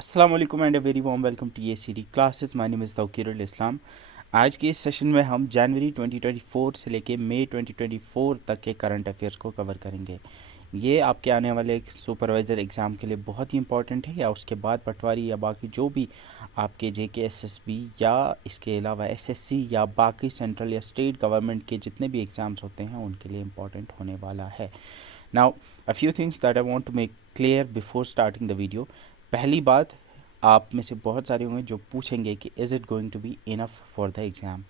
अस्सलाम वालेकुम and a very warm welcome to ये series classes. My name is Taukirul Islam. आज के इस सेशन में हम जनवरी 2024 से लेके मई 2024 तक के करंट अफेयर्स को कवर करेंगे। ये आपके आने वाले एक सुपरवाइज़र एग्ज़ाम के लिए बहुत ही इंपॉर्टेंट है, या उसके बाद पटवारी या बाकी जो भी आपके जेके एसएसबी या इसके अलावा एसएससी या बाकी सेंट्रल या स्टेट गवर्नमेंट के जितने भी एग्ज़ाम्स होते हैं उनके लिए इम्पॉर्टेंट होने वाला है। Now a few things that I want to make clear before starting the video. पहली बात, आप में से बहुत सारे होंगे जो पूछेंगे कि is it going to be enough for the exam.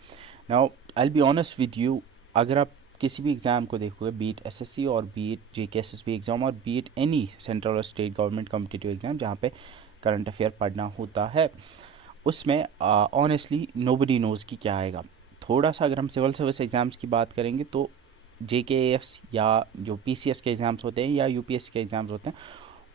Now I will be honest with you, अगर आप किसी भी एग्ज़ाम को देखोगे, बी इट एसएससी और be it JK SSB exam और बी इट एनी सेंट्रल और स्टेट गवर्नमेंट कॉम्पिटिटिव एग्ज़ाम जहाँ पे करंट अफेयर पढ़ना होता है, उसमें ऑनेस्टली नोबडी नोज़ कि क्या आएगा। थोड़ा सा अगर हम सिविल सर्विस एग्ज़ाम्स की बात करेंगे तो जेकेएएस या जो पीसीएस के एग्ज़ाम्स होते हैं या यूपीएससी के एग्ज़ाम्स होते हैं,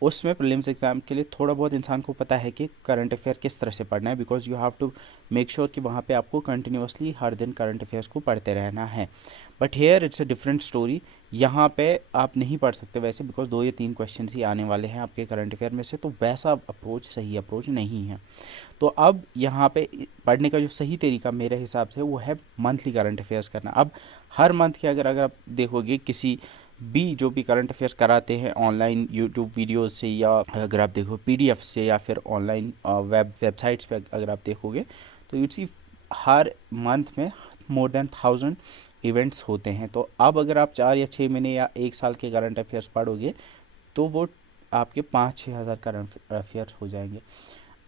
उसमें प्रीलिम्स एग्ज़ाम के लिए थोड़ा बहुत इंसान को पता है कि करंट अफेयर किस तरह से पढ़ना है, because you have to make sure कि वहाँ पे आपको कंटिन्यूसली हर दिन करंट अफेयर्स को पढ़ते रहना है। But here it's a different story. यहाँ पे आप नहीं पढ़ सकते वैसे, बिकॉज 2 या 3 क्वेश्चन ही आने वाले हैं आपके करंट अफेयर में से, तो वैसा अप्रोच सही अप्रोच नहीं है। तो अब यहाँ पे पढ़ने का जो सही तरीका मेरे हिसाब से वो है मंथली करंट अफेयर्स करना। अब हर मंथ के अगर आप देखोगे किसी भी जो भी करंट अफेयर्स कराते हैं ऑनलाइन यूट्यूब वीडियोस से, या अगर आप देखो पीडीएफ से, या फिर ऑनलाइन वेबसाइट्स पे अगर आप देखोगे, तो यू सी हर मंथ में मोर देन 1000 इवेंट्स होते हैं। तो अब अगर आप 4 या 6 महीने या 1 साल के करंट अफेयर्स पढ़ोगे तो वो आपके 5-6 हज़ार करंट अफेयर्स हो जाएंगे,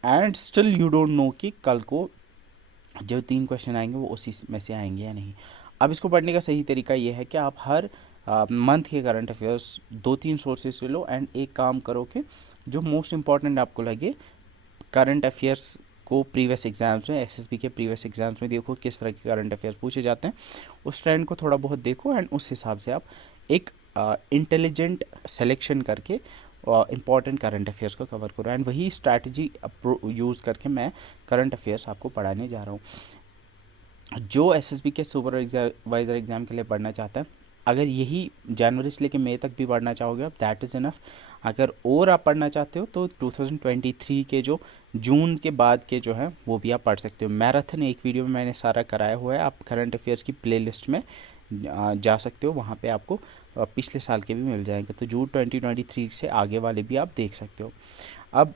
and still you don't know कि कल को जो 3 क्वेश्चन आएंगे वो उसी में से आएंगे या नहीं। अब इसको पढ़ने का सही तरीका ये है कि आप हर मंथ के करंट अफेयर्स 2-3 सोर्सेज से लो, एंड एक काम करो कि जो मोस्ट इम्पॉर्टेंट आपको लगे करंट अफेयर्स को प्रीवियस एग्जाम्स में, एसएसबी के प्रीवियस एग्जाम्स में देखो किस तरह के करंट अफेयर्स पूछे जाते हैं, उस ट्रेंड को थोड़ा बहुत देखो, एंड उस हिसाब से आप एक इंटेलिजेंट सेलेक्शन करके इम्पॉर्टेंट करंट अफेयर्स को कवर करो, एंड वही स्ट्रैटेजी यूज़ करके मैं करंट अफेयर्स आपको पढ़ाने जा रहा हूँ। जो एसएसबी के सुपरवाइजर एग्ज़ाम के लिए पढ़ना चाहता है, अगर यही जनवरी से लेकर मई तक भी पढ़ना चाहोगे आप, दैट इज़ इनफ। अगर और आप पढ़ना चाहते हो तो 2023 के जो जून के बाद के जो है वो भी आप पढ़ सकते हो। मैराथन एक वीडियो में मैंने सारा कराया हुआ है, आप करंट अफेयर्स की प्लेलिस्ट में जा सकते हो, वहाँ पे आपको पिछले साल के भी मिल जाएंगे, तो जून 2023 से आगे वाले भी आप देख सकते हो। अब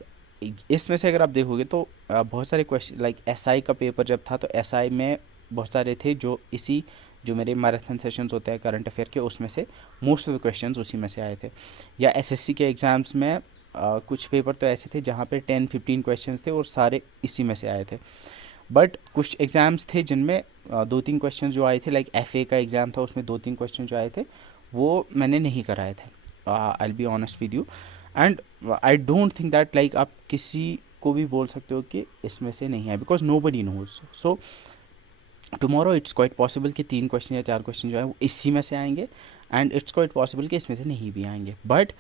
इसमें से अगर आप देखोगे तो बहुत सारे क्वेश्चन, लाइक एसआई का पेपर जब था तो एसआई में बहुत सारे थे जो इसी जो मेरे मैराथन सेशंस होते हैं करंट अफेयर के, उसमें से मोस्ट ऑफ द क्वेश्चंस उसी में से आए थे। या एसएससी के एग्ज़ाम्स में कुछ पेपर तो ऐसे थे जहाँ पे 10-15 क्वेश्चंस थे और सारे इसी में से आए थे। बट कुछ एग्ज़ाम्स थे जिनमें 2-3 क्वेश्चन जो आए थे, लाइक एफए का एग्ज़ाम था, उसमें 2-3 क्वेश्चन जो आए थे वो मैंने नहीं कराए थे। आई will be honest with you, and I don't think that like आप किसी को भी बोल सकते हो कि इसमें से नहीं है, because nobody knows. So tomorrow it's quite possible कि 3 क्वेश्चन या 4 क्वेश्चन जो है वो इसी में से आएंगे, एंड इट्स क्वाइट पॉसिबल कि इसमें से नहीं भी आएंगे। But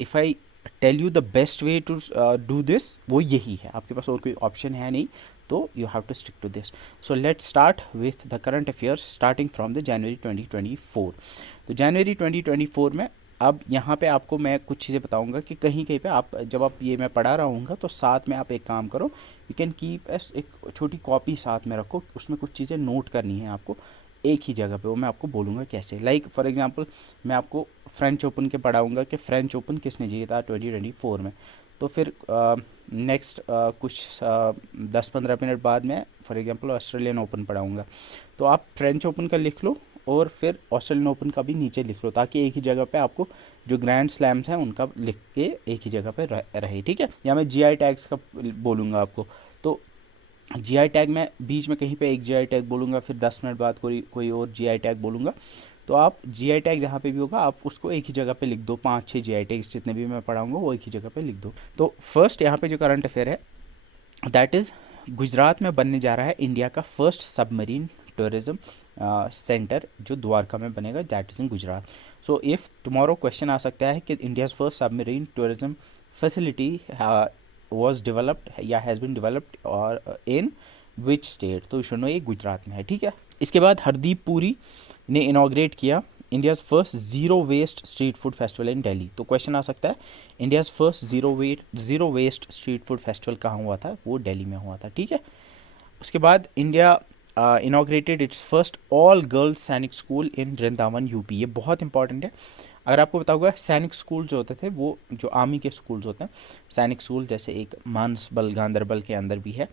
if I tell you the best way to do this, वो यही है, आपके पास और कोई ऑप्शन है नहीं, तो you have to stick to this. So let's start with the current affairs starting from the January 2024। तो जनवरी 2024 में अब यहाँ पे आपको मैं कुछ चीज़ें बताऊंगा कि कहीं कहीं पे आप जब आप ये मैं पढ़ा रहा हूँगा तो साथ में आप एक काम करो, यू कैन कीप एस एक छोटी कॉपी साथ में रखो, उसमें कुछ चीज़ें नोट करनी है आपको एक ही जगह पे, वो मैं आपको बोलूँगा कैसे। लाइक फॉर एग्जांपल मैं आपको फ्रेंच ओपन के पढ़ाऊँगा कि फ्रेंच ओपन किसने जीता 2024 में, तो फिर नेक्स्ट कुछ 10-15 मिनट बाद में फॉर एग्जांपल ऑस्ट्रेलियन ओपन पढ़ाऊँगा, तो आप फ्रेंच ओपन का लिख लो और फिर ऑस्ट्रेलियन ओपन का भी नीचे लिख लो, ताकि एक ही जगह पे आपको जो ग्रैंड स्लैम्स हैं उनका लिख के एक ही जगह पे रहे, ठीक है। या मैं जीआई टैग्स का बोलूँगा आपको, तो जीआई टैग में बीच में कहीं पे एक जीआई टैग बोलूँगा, फिर 10 मिनट बाद कोई और जीआई टैग बोलूँगा, तो आप जीआई टैग जहाँ पे भी होगा आप उसको एक ही जगह पे लिख दो, 5-6 जीआई टैग्स जितने भी मैं पढ़ाऊँगा वो एक ही जगह पे लिख दो। तो फर्स्ट यहाँ पे जो करंट अफेयर है दैट इज़, गुजरात में बनने जा रहा है इंडिया का फर्स्ट सबमरीन टूरिज्म सेंटर जो द्वारका में बनेगा, that is in Gujarat. So if tomorrow question आ सकता है कि India's first submarine tourism facility was developed या हैज़ बिन डेवलप्ड और इन विच स्टेट, तो यू शुड नो ये गुजरात में है, ठीक है। इसके बाद हरदीप पुरी ने इनाग्रेट किया India's first zero waste street food festival in Delhi. तो क्वेश्चन आ सकता है India's first zero waste street food festival कहाँ हुआ था, वो दिल्ली में हुआ था, ठीक है। उसके बाद India inaugurated it's first all girls सैनिक स्कूल इन वृंदावन यूपी। ये बहुत इंपॉर्टेंट है। अगर आपको पता होगा सैनिक स्कूल जो होते थे वो जो आर्मी के स्कूल्स होते हैं, सैनिक स्कूल जैसे एक मानसबल गांधरबल के अंदर भी है,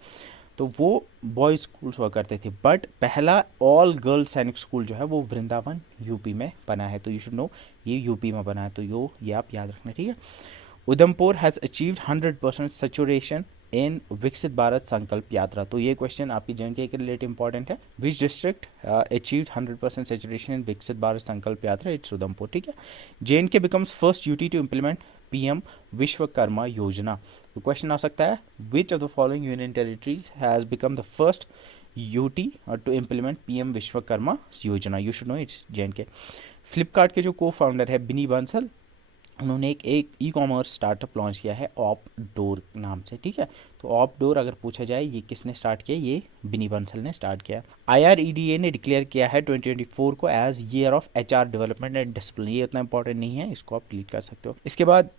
तो वो बॉयज़ स्कूल्स हुआ करते थे, बट पहला ऑल गर्ल्स सैनिक स्कूल जो है वो वृंदावन यूपी में बना है। तो यू शुड नो ये यूपी में बना है, तो ये आप याद रखना, ठीक है। Udhampur has achieved 100% saturation in Viksit Bharat Sankalp यात्रा। तो ये क्वेश्चन आपकी जेएनके के रिलेटेड इंपॉर्टेंट है। Which district achieved 100% saturation in Viksit Bharat Sankalp Yatra, it's Udhampur, ठीक है। J and K becomes first UT to implement PM Vishwakarma Yojana. तो क्वेश्चन आ सकता है which of the following union territories has become the first UT to implement PM Vishwakarma Yojana, you should know it's J and K. Flipkart के जो को founder है बिनी बंसल, उन्होंने एक ई कॉमर्स स्टार्टअप लॉन्च किया है ऑप डोर नाम से, ठीक है। तो ऑप डोर अगर पूछा जाए ये किसने स्टार्ट किया, ये बिनी बंसल ने स्टार्ट किया। IREDA ने डिक्लेयर किया है 2024 को as year of HR development and discipline. ये उतना इंपॉर्टेंट नहीं है, इसको आप डिलीट कर सकते हो। इसके बाद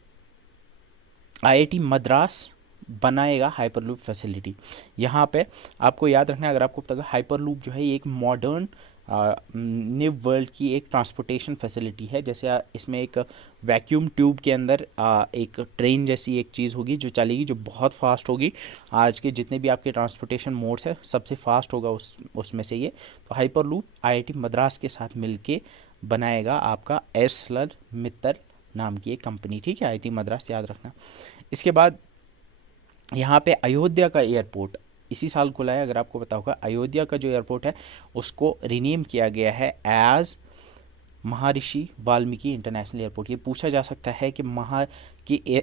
IIT मद्रास बनाएगा हाइपरलूप फैसिलिटी। यहाँ पे आपको याद रखना है, अगर आपको पता है हाइपरलूप जो है ये एक मॉडर्न न्यू वर्ल्ड की एक ट्रांसपोर्टेशन फैसिलिटी है। जैसे इसमें एक वैक्यूम ट्यूब के अंदर एक ट्रेन जैसी एक चीज़ होगी जो चलेगी, जो बहुत फास्ट होगी। आज के जितने भी आपके ट्रांसपोर्टेशन मोड्स है सबसे फास्ट होगा उसमें से ये। तो हाइपरलूप IIT मद्रास के साथ मिलके बनाएगा आपका एस्लर मित्तल नाम की एक कंपनी, ठीक है। IIT मद्रास याद रखना। इसके बाद यहाँ पे अयोध्या का एयरपोर्ट इसी साल खुला है। अगर आपको पता होगा अयोध्या का जो एयरपोर्ट है उसको रीनेम किया गया है एज महर्षि वाल्मीकि इंटरनेशनल एयरपोर्ट। ये पूछा जा सकता है कि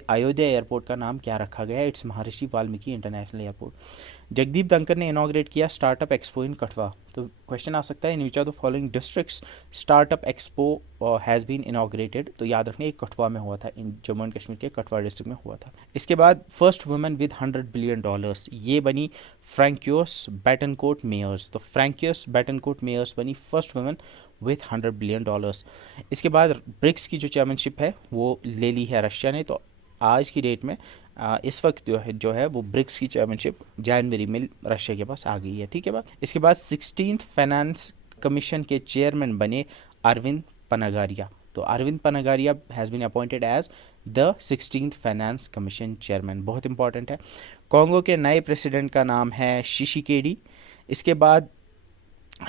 अयोध्या एयरपोर्ट का नाम क्या रखा गया है, it's Maharshi Valmiki international airport. Jagdeep Dhankhar ने इनॉग्रेट किया स्टार्टअप एक्सपो इन कठवा। तो क्वेश्चन आ सकता है in which of the following districts startup expo has been inaugurated. तो याद रखना ये कठवा में हुआ था, इन जम्मू एंड कश्मीर के कठवा डिस्ट्रिक्ट में हुआ था। इसके बाद फर्स्ट वुमेन विद $100 बिलियन, ये बनी फ्रैंकोस बेटनकोट मेयर्स। तो फ्रैंकोस बेटनकोट मेयर्स बनी फर्स्ट वुमेन विथ $100 बिलियन। इसके बाद ब्रिक्स की जो चेयरमैनशिप है वो ले ली है रशिया ने। तो आज की डेट में इस वक्त जो है वो ब्रिक्स की चेयरमैनशिप जनवरी में रशिया के पास आ गई है, ठीक है बात। इसके बाद 16th फाइनेंस कमीशन के चेयरमैन बने अरविंद पनागारिया। तो Arvind Panagariya has been appointed as the 16th finance commission chairman, बहुत इंपॉर्टेंट है। कॉन्गो के नए प्रेसिडेंट का नाम है शिशिकेडी। इसके बाद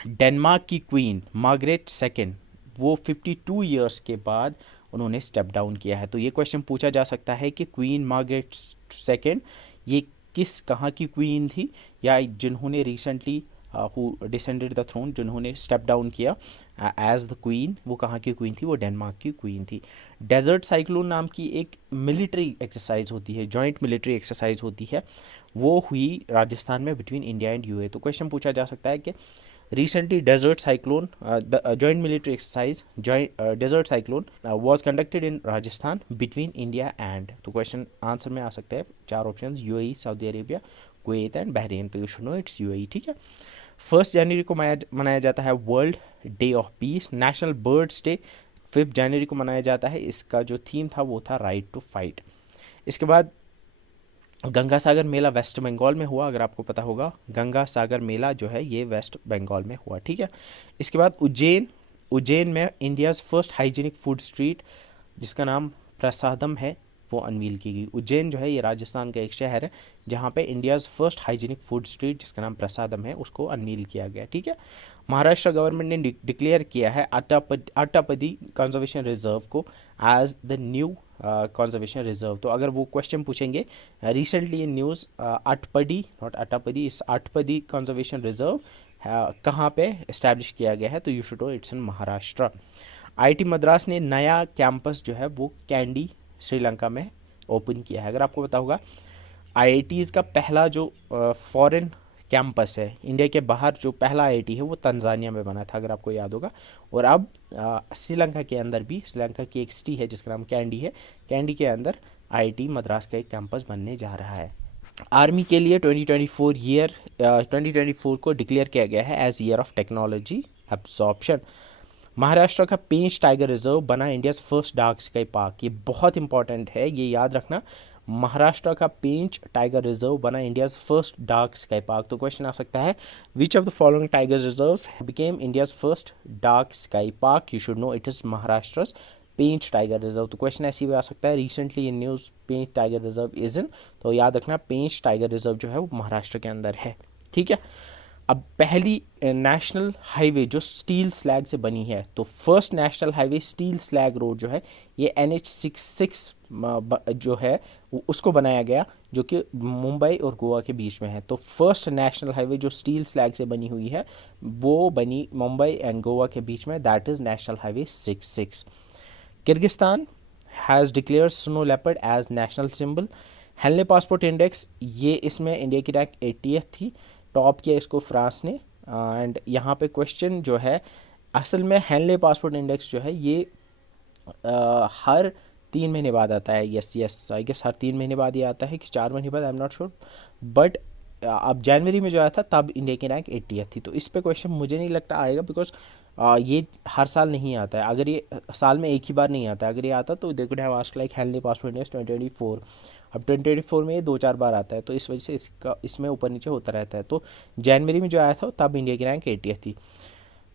डेनमार्क की क्वीन मार्गरेट सेकेंड, वो 52 ईयर्स के बाद उन्होंने स्टेप डाउन किया है। तो ये क्वेश्चन पूछा जा सकता है कि क्वीन मार्गरेट सेकेंड ये कहाँ की क्वीन थी, या जिन्होंने recently who descended the throne, जिन्होंने स्टेप डाउन किया एज द क्वीन, वो कहाँ की क्वीन थी, वो डेनमार्क की क्वीन थी। डेजर्ट साइक्लोन नाम की एक मिलिट्री एक्सरसाइज होती है, जॉइंट मिलिट्री एक्सरसाइज होती है, वो हुई राजस्थान में बिटवीन इंडिया एंड UAE। तो क्वेश्चन पूछा जा सकता है कि recently desert cyclone the joint military exercise desert cyclone was conducted in Rajasthan between India and। तो क्वेश्चन आंसर में आ सकता है 4 option UAE, Saudi Arabia, Kuwait and Bahrain. तो you should know it's UAE, ठीक है। 1 जनवरी को मनाया जाता है world day of peace. National birds day 5 जनवरी को मनाया जाता है। इसका जो थीम था वो था राइट टू फाइट। इसके बाद गंगा सागर मेला वेस्ट बंगाल में हुआ। अगर आपको पता होगा गंगा सागर मेला जो है ये वेस्ट बंगाल में हुआ, ठीक है। इसके बाद उज्जैन में India's first hygienic food street जिसका नाम प्रसादम है वो अनवील की गई। उज्जैन जो है ये राजस्थान का एक शहर है जहाँ पे India's first hygienic food street जिसका नाम प्रसादम है उसको अनवील किया गया, ठीक है। महाराष्ट्र गवर्नमेंट ने डिक्लेयर किया है अट्टापदी कंजर्वेशन रिजर्व को as the new conservation reserve. तो अगर वो क्वेश्चन पूछेंगे recently in news Atpadi not Attappadi, इस अटपदी कंजर्वेशन रिजर्व कहाँ पे इस्टेब्लिश किया गया है, तो you should know it's in Maharashtra. IIT Madras ने नया कैंपस जो है वो कैंडी श्रीलंका में ओपन किया है। अगर आपको पता होगा IITs का पहला जो फॉरेन कैंपस है इंडिया के बाहर, जो पहला IIT है वो तंजानिया में बना था, अगर आपको याद होगा। और अब श्रीलंका के अंदर भी, श्रीलंका की एक सिटी है जिसका नाम कैंडी है, कैंडी के अंदर IIT मद्रास का एक कैंपस बनने जा रहा है। आर्मी के लिए 2024 को डिक्लेयर किया गया है as year of technology absorption. Maharashtra का पेंच टाइगर रिजर्व बना India's first dark sky park. ये बहुत इंपॉर्टेंट है, ये याद रखना। महाराष्ट्र का पेंच टाइगर रिजर्व बना India's first dark sky park. तो क्वेश्चन आ सकता है, which of the following tiger reserves became India's first dark sky park? You should know it is Maharashtra Pench tiger reserve. तो क्वेश्चन ऐसे भी आ सकता है, recently in news Pench tiger reserve is in. तो याद रखना पेंच टाइगर रिजर्व जो है वो महाराष्ट्र के अंदर है। ठीक है, अब पहली नेशनल हाईवे जो स्टील स्लैग से बनी है, तो first national highway steel slag road जो है ये NH66 जो है उसको बनाया गया, जो कि मुंबई और गोवा के बीच में है। तो फर्स्ट नेशनल हाईवे जो स्टील स्लैग से बनी हुई है वो बनी मुंबई एंड गोवा के बीच में, that is national highway 66। Kyrgyzstan has declare snow leopard as national symbol. Henley passport index, ये इसमें इंडिया की रैंक 80th थी, टॉप किया इसको फ्रांस ने। एंड यहाँ पे क्वेश्चन जो है, असल में हेनले पासपोर्ट इंडेक्स जो है ये हर 3 महीने बाद आता है। यस आई गेस हर 3 महीने बाद ये आता है कि 4 महीने बाद, I am not sure. But अब जनवरी में जो आया था तब इंडिया की रैंक 80th थी। तो इस पे क्वेश्चन मुझे नहीं लगता आएगा, बिकॉज ये हर साल नहीं आता है। अगर ये साल में एक ही बार नहीं आता है, अगर ये आता तो they could have asked like Henley passport index 2024। अब 2024 में ये 2-4 बार आता है, तो इस वजह से इसका इसमें ऊपर नीचे होता रहता है। तो जनवरी में जो आया था तब इंडिया की रैंक 80th थी।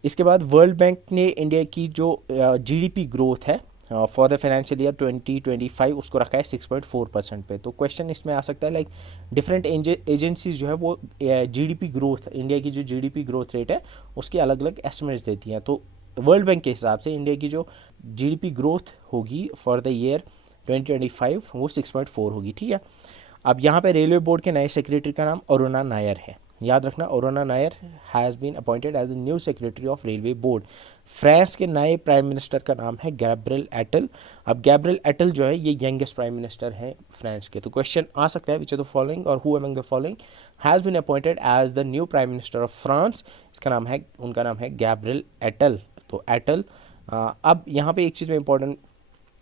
इसके बाद वर्ल्ड बैंक ने इंडिया की जो GDP ग्रोथ है फॉर द फाइनेंशियल ईयर 2025 उसको रखा है 6.4% पे। तो क्वेश्चन इसमें आ सकता है लाइक डिफरेंट एजेंसीज जो है वो GDP ग्रोथ, इंडिया की जो GDP ग्रोथ रेट है उसके अलग अलग एस्टिमेट्स देती हैं। तो वर्ल्ड बैंक के हिसाब से इंडिया की जो GDP ग्रोथ होगी फॉर द ईयर 2025 वो 6.4 होगी। ठीक है, अब यहाँ पे रेलवे बोर्ड के नए सेक्रेटरी का नाम अरुणा नायर है। याद रखना, Aruna Nair has been appointed as the new secretary of railway board. France के नए प्राइम मिनिस्टर का नाम है गैब्रियल एटल। अब गैब्रियल एटल जो है ये यंगेस्ट प्राइम मिनिस्टर हैं फ्रांस के। तो क्वेश्चन आ सकता है, विच ऑफ द फॉलोइंग और who among the following has been appointed as the new prime minister of France? इसका नाम है, उनका नाम है गैब्रियल एटल। तो एटल। अब यहाँ पे एक चीज़ में इंपॉर्टेंट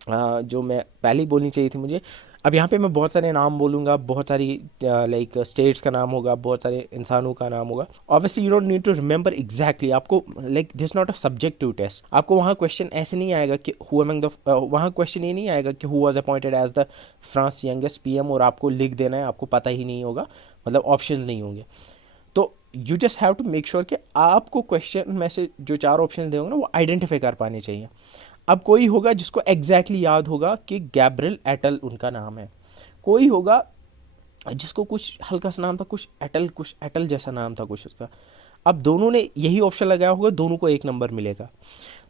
जो मैं पहले ही बोलनी चाहिए थी मुझे, अब यहाँ पे मैं बहुत सारे नाम बोलूँगा, बहुत सारी लाइक स्टेट्स का नाम होगा, बहुत सारे इंसानों का नाम होगा। Obviously you don't need to remember exactly, आपको like this not a subjective test. आपको वहाँ क्वेश्चन ऐसे नहीं आएगा कि हु अमंग द, वहाँ क्वेश्चन ये नहीं आएगा कि who was appointed as the France youngest PM और आपको लिख देना है, आपको पता ही नहीं होगा, मतलब ऑप्शन नहीं होंगे। तो you just have to make sure कि आपको क्वेश्चन में से जो 4 ऑप्शन देंगे ना वो आइडेंटिफाई कर पाने चाहिए। अब कोई होगा जिसको एग्जैक्टली याद होगा कि गैब्रियल एटल उनका नाम है, कोई होगा जिसको कुछ हल्का सा नाम था, कुछ एटल जैसा नाम था कुछ उसका। अब दोनों ने यही ऑप्शन लगाया होगा, दोनों को 1 नंबर मिलेगा।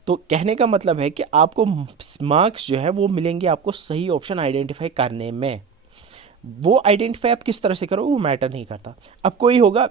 तो कहने का मतलब है कि आपको मार्क्स जो है वो मिलेंगे आपको सही ऑप्शन आइडेंटिफाई करने में। वो आइडेंटिफाई आप किस तरह से करो वो मैटर नहीं करता। अब कोई होगा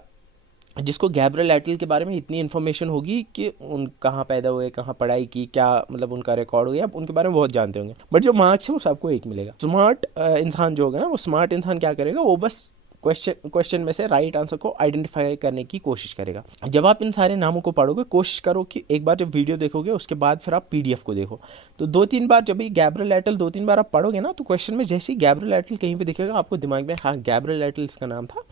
जिसको गैब्रियल एटल के बारे में इतनी इन्फॉर्मेशन होगी कि उन कहाँ पैदा हुए, कहाँ पढ़ाई की, क्या मतलब उनका रिकॉर्ड हो गया, उनके बारे में बहुत जानते होंगे। बट जो मार्क्स है वो सबको 1 मिलेगा। स्मार्ट इंसान जो होगा ना, वो स्मार्ट इंसान क्या करेगा, वो बस क्वेश्चन में से राइट आंसर को आइडेंटिफाई करने की कोशिश करेगा। जब आप इन सारे नामों को पढ़ोगे, कोशिश करो कि एक बार जब वीडियो देखोगे उसके बाद फिर आप PDF को देखो। तो 2-3 बार जब ये गैब्रियल एटल 2-3 बार आप पढ़ोगे ना, तो क्वेश्चन में जैसे ही गैब्रियल एटल कहीं पे दिखेगा आपको दिमाग में, हाँ गैब्रियल एटल इसका नाम था,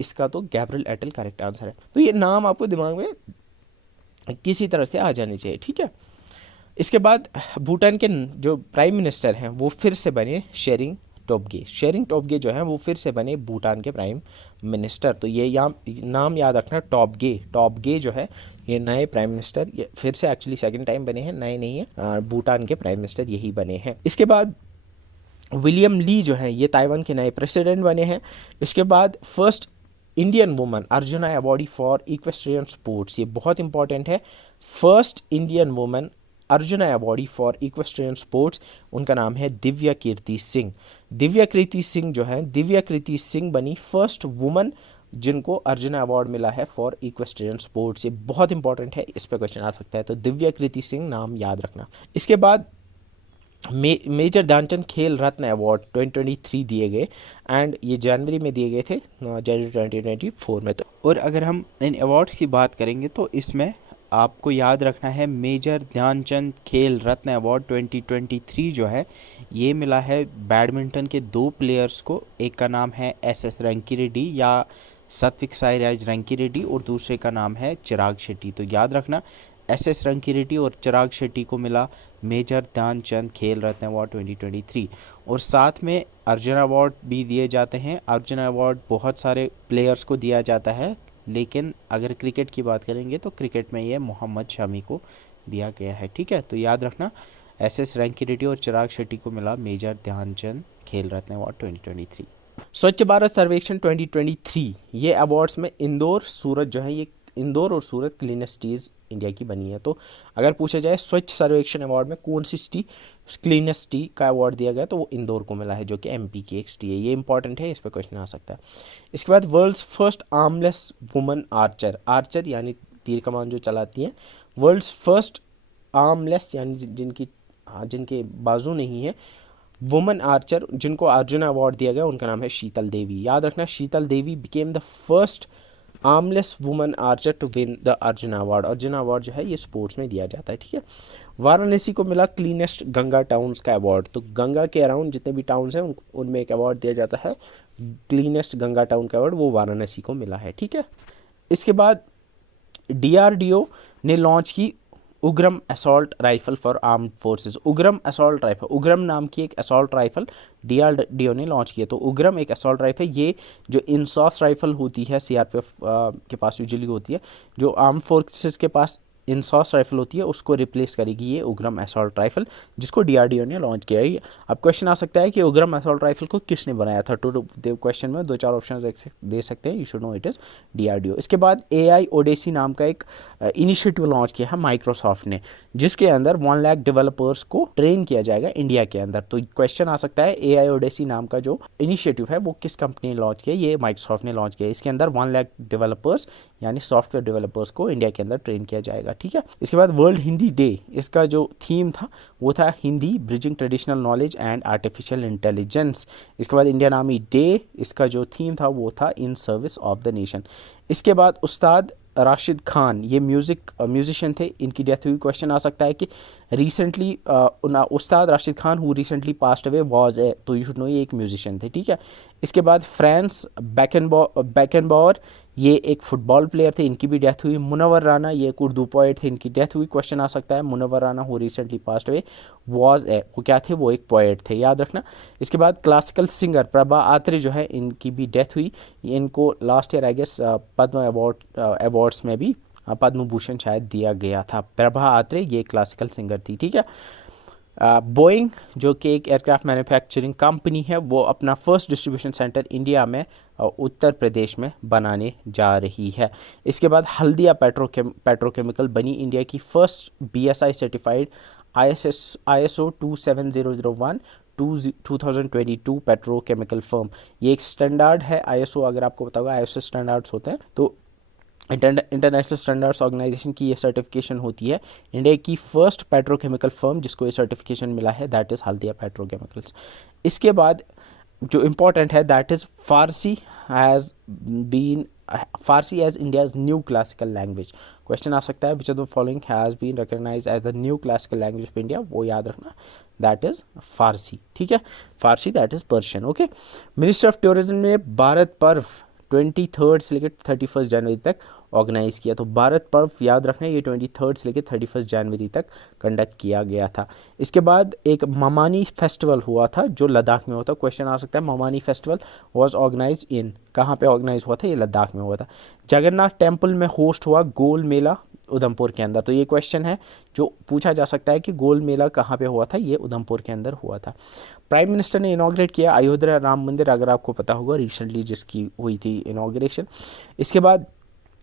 इसका तो गैब्रियल एटल करेक्ट आंसर है। तो ये नाम आपको दिमाग में किसी तरह से आ जाने चाहिए। ठीक है, इसके बाद भूटान के जो प्राइम मिनिस्टर हैं वो फिर से बने शेरिंग टोब्गे जो हैं वो फिर से बने भूटान के प्राइम मिनिस्टर। तो ये नाम याद रखना, टोब्गे जो है ये नए प्राइम मिनिस्टर, ये फिर से एक्चुअली सेकंड टाइम बने हैं, नए नहीं है, भूटान के प्राइम मिनिस्टर यही बने हैं। इसके बाद विलियम ली जो है ये ताइवान के नए प्रेसिडेंट बने हैं। इसके बाद first Indian woman arjuna awardee for equestrian sports, ये बहुत इंपॉर्टेंट है। First Indian woman arjuna awardee for equestrian sports, उनका नाम है दिव्या कीर्ति सिंह। दिव्या कीर्ति सिंह बनी फर्स्ट वुमन जिनको अर्जुना अवार्ड मिला है फॉर इक्वेस्ट्रियन स्पोर्ट्स। ये बहुत इंपॉर्टेंट है, इस पर क्वेश्चन आ सकता है, तो दिव्या कीर्ति सिंह नाम याद रखना। इसके बाद मेजर ध्यानचंद खेल रत्न अवार्ड 2023 दिए गए, एंड ये जनवरी में दिए गए थे, जनवरी 2024 में। तो और अगर हम इन अवार्ड्स की बात करेंगे तो इसमें आपको याद रखना है मेजर ध्यानचंद खेल रत्न अवार्ड 2023 जो है ये मिला है बैडमिंटन के 2 प्लेयर्स को। एक का नाम है SS रंकीरेड्डी या सत्विक साईराज रंकीरेड्डी और दूसरे का नाम है चिराग शेट्टी। तो याद रखना एस रंकीरेड्डी और चिराग शेट्टी को मिला मेजर ध्यानचंद खेल रत्न अवार्ड 2023। और साथ में अर्जुन अवार्ड भी दिए जाते हैं। अर्जुन अवार्ड बहुत सारे प्लेयर्स को दिया जाता है, लेकिन अगर क्रिकेट की बात करेंगे तो क्रिकेट में ये मोहम्मद शमी को दिया गया है। ठीक है, तो याद रखना एस रंकीरेड्डी और चिराग शेट्टी को मिला मेजर ध्यानचंद खेल रत्न अवार्ड 2023। स्वच्छ भारत सर्वेक्षण 2023 ये अवार्ड्स में इंदौर सूरत जो है, ये इंदौर और सूरत क्लीनेस्ट सिटीज़ इंडिया की बनी है। तो अगर पूछा जाए स्वच्छ सर्वेक्षण अवार्ड में कौन सी सिटी क्लीनेस्ट सिटी का अवार्ड दिया गया, तो वो इंदौर को मिला है, जो कि एमपी की एक सिटी है। ये इंपॉर्टेंट है, इस पर क्वेश्चन आ सकता है। इसके बाद world's first armless woman archer, archer यानी तीर कमान जो चलाती है, वर्ल्ड्स फर्स्ट आर्मलेस यानी जिनके बाजू नहीं है, वुमन आर्चर जिनको अर्जुन अवार्ड दिया गया, उनका नाम है शीतल देवी। याद रखना, Sheetal Devi became the first armless woman archer to win the Arjun award. Arjun award जो है ये स्पोर्ट्स में दिया जाता है। ठीक है, वाराणसी को मिला क्लीनेस्ट गंगा टाउन्स का अवार्ड। तो गंगा के अराउंड जितने भी टाउन्स हैं उनमें एक अवार्ड दिया जाता है, क्लीनेस्ट गंगा टाउन का अवार्ड, वो वाराणसी को मिला है। ठीक है, इसके बाद DRDO ने लॉन्च की Ugram assault rifle for armed forces. Ugram assault rifle, Ugram नाम की एक असॉल्ट राइफल DRDO ने लॉन्च किया। तो उग्रम एक असॉल्ट राइफल, ये जो इंसॉस राइफल होती है CRPF के पास यूजुअली होती है, जो आर्म फोर्सेस के पास इंसॉस राइफल होती है, उसको रिप्लेस करेगी ये उग्रम असॉल्ट राइफल, जिसको DRDO ने लॉन्च किया है। अब क्वेश्चन आ सकता है कि उग्रम असॉल्ट राइफल को किसने बनाया था। तो क्वेश्चन में 2-4 ऑप्शन दे सकते हैं, you should know it is DRDO। इसके बाद AI ओडेसी नाम का एक इनिशिएटिव लॉन्च किया है माइक्रोसॉफ्ट ने, जिसके अंदर 1 लाख डेवलपर्स को ट्रेन किया जाएगा इंडिया के अंदर। तो क्वेश्चन आ सकता है AI ओडेसी नाम का जो इनिशिएटिव है वो किस कंपनी ने लॉन्च किया, ये माइक्रोसॉफ्ट ने लॉन्च किया। इसके अंदर 1 लाख डेवलपर्स यानी सॉफ्टवेयर डेवलपर्स को इंडिया के अंदर ट्रेन किया जाएगा। ठीक है, इसके बाद वर्ल्ड हिंदी डे, इसका जो थीम था वो था Hindi bridging traditional knowledge and artificial intelligence. इसके बाद इंडियन आर्मी डे, इसका जो थीम था वो था in service of the nation. इसके बाद उस्ताद राशिद खान, ये म्यूजिशियन थे, इनकी डेथ हुई। क्वेश्चन आ सकता है कि recently Ustad Rashid Khan who recently passed away was ए, तो यू शुड नो ये एक म्यूजिशियन थे। ठीक है, इसके बाद फ्रांस बैकनबॉर, ये एक फुटबॉल प्लेयर थे, इनकी भी डेथ हुई। मुनव्वर राना, ये एक उर्दू पोइट थे, इनकी डेथ हुई। क्वेश्चन आ सकता है Munawwar Rana who recently passed away was a, वो क्या थे, वो एक पोइट थे, याद रखना। इसके बाद क्लासिकल सिंगर प्रभा आत्रे जो है, इनकी भी डेथ हुई। इनको last year I guess Padma awards में भी पद्म भूषण शायद दिया गया था। प्रभा आत्रे ये क्लासिकल सिंगर थी। ठीक है, बोइंग जो कि एक एयरक्राफ्ट मैन्युफैक्चरिंग कंपनी है, वो अपना फर्स्ट डिस्ट्रीब्यूशन सेंटर इंडिया में उत्तर प्रदेश में बनाने जा रही है। इसके बाद हल्दिया पेट्रोकेमिकल बनी इंडिया की first BSI certified ISO 27001 2022 petrochemical firm. ये एक स्टैंडर्ड है ISO, अगर आपको पता होगा ISO स्टैंडर्ड्स होते हैं, तो इंटरनेशनल स्टैंडर्ड्स ऑर्गेनाइजेशन की ये सर्टिफिकेशन होती है। इंडिया की फर्स्ट पेट्रोकेमिकल फर्म जिसको ये सर्टिफिकेशन मिला है, दैट इज़ हल्दिया पेट्रोकेमिकल्स। इसके बाद जो इम्पॉर्टेंट है, that is Farsi as India's new classical language. Question आ सकता है which of the following has been recognised as the new classical language of India, वो याद रखना, दैट इज़ फारसी। ठीक है, Farsi that is Persian. Okay, minister of tourism ने भारत पर्व 23 से लेकर 31 जनवरी तक ऑर्गेनाइज़ किया। तो भारत पर्व याद रखना, ये 23 से लेकर 31 जनवरी तक कंडक्ट किया गया था। इसके बाद एक ममानी फेस्टिवल हुआ था जो लद्दाख में हुआ था। क्वेश्चन आ सकता है ममानी फेस्टिवल वाज ऑर्गेनाइज इन, कहाँ पे ऑर्गेनाइज हुआ था, ये लद्दाख में हुआ था। जगन्नाथ टेम्पल में होस्ट हुआ गोल मेला उधमपुर के अंदर। तो ये क्वेश्चन है जो पूछा जा सकता है कि गोल मेला कहाँ पे हुआ था, ये उधमपुर के अंदर हुआ था। प्राइम मिनिस्टर ने इनॉग्रेट किया अयोध्या राम मंदिर, अगर आपको पता होगा रिसेंटली जिसकी हुई थी इनॉग्रेशन। इसके बाद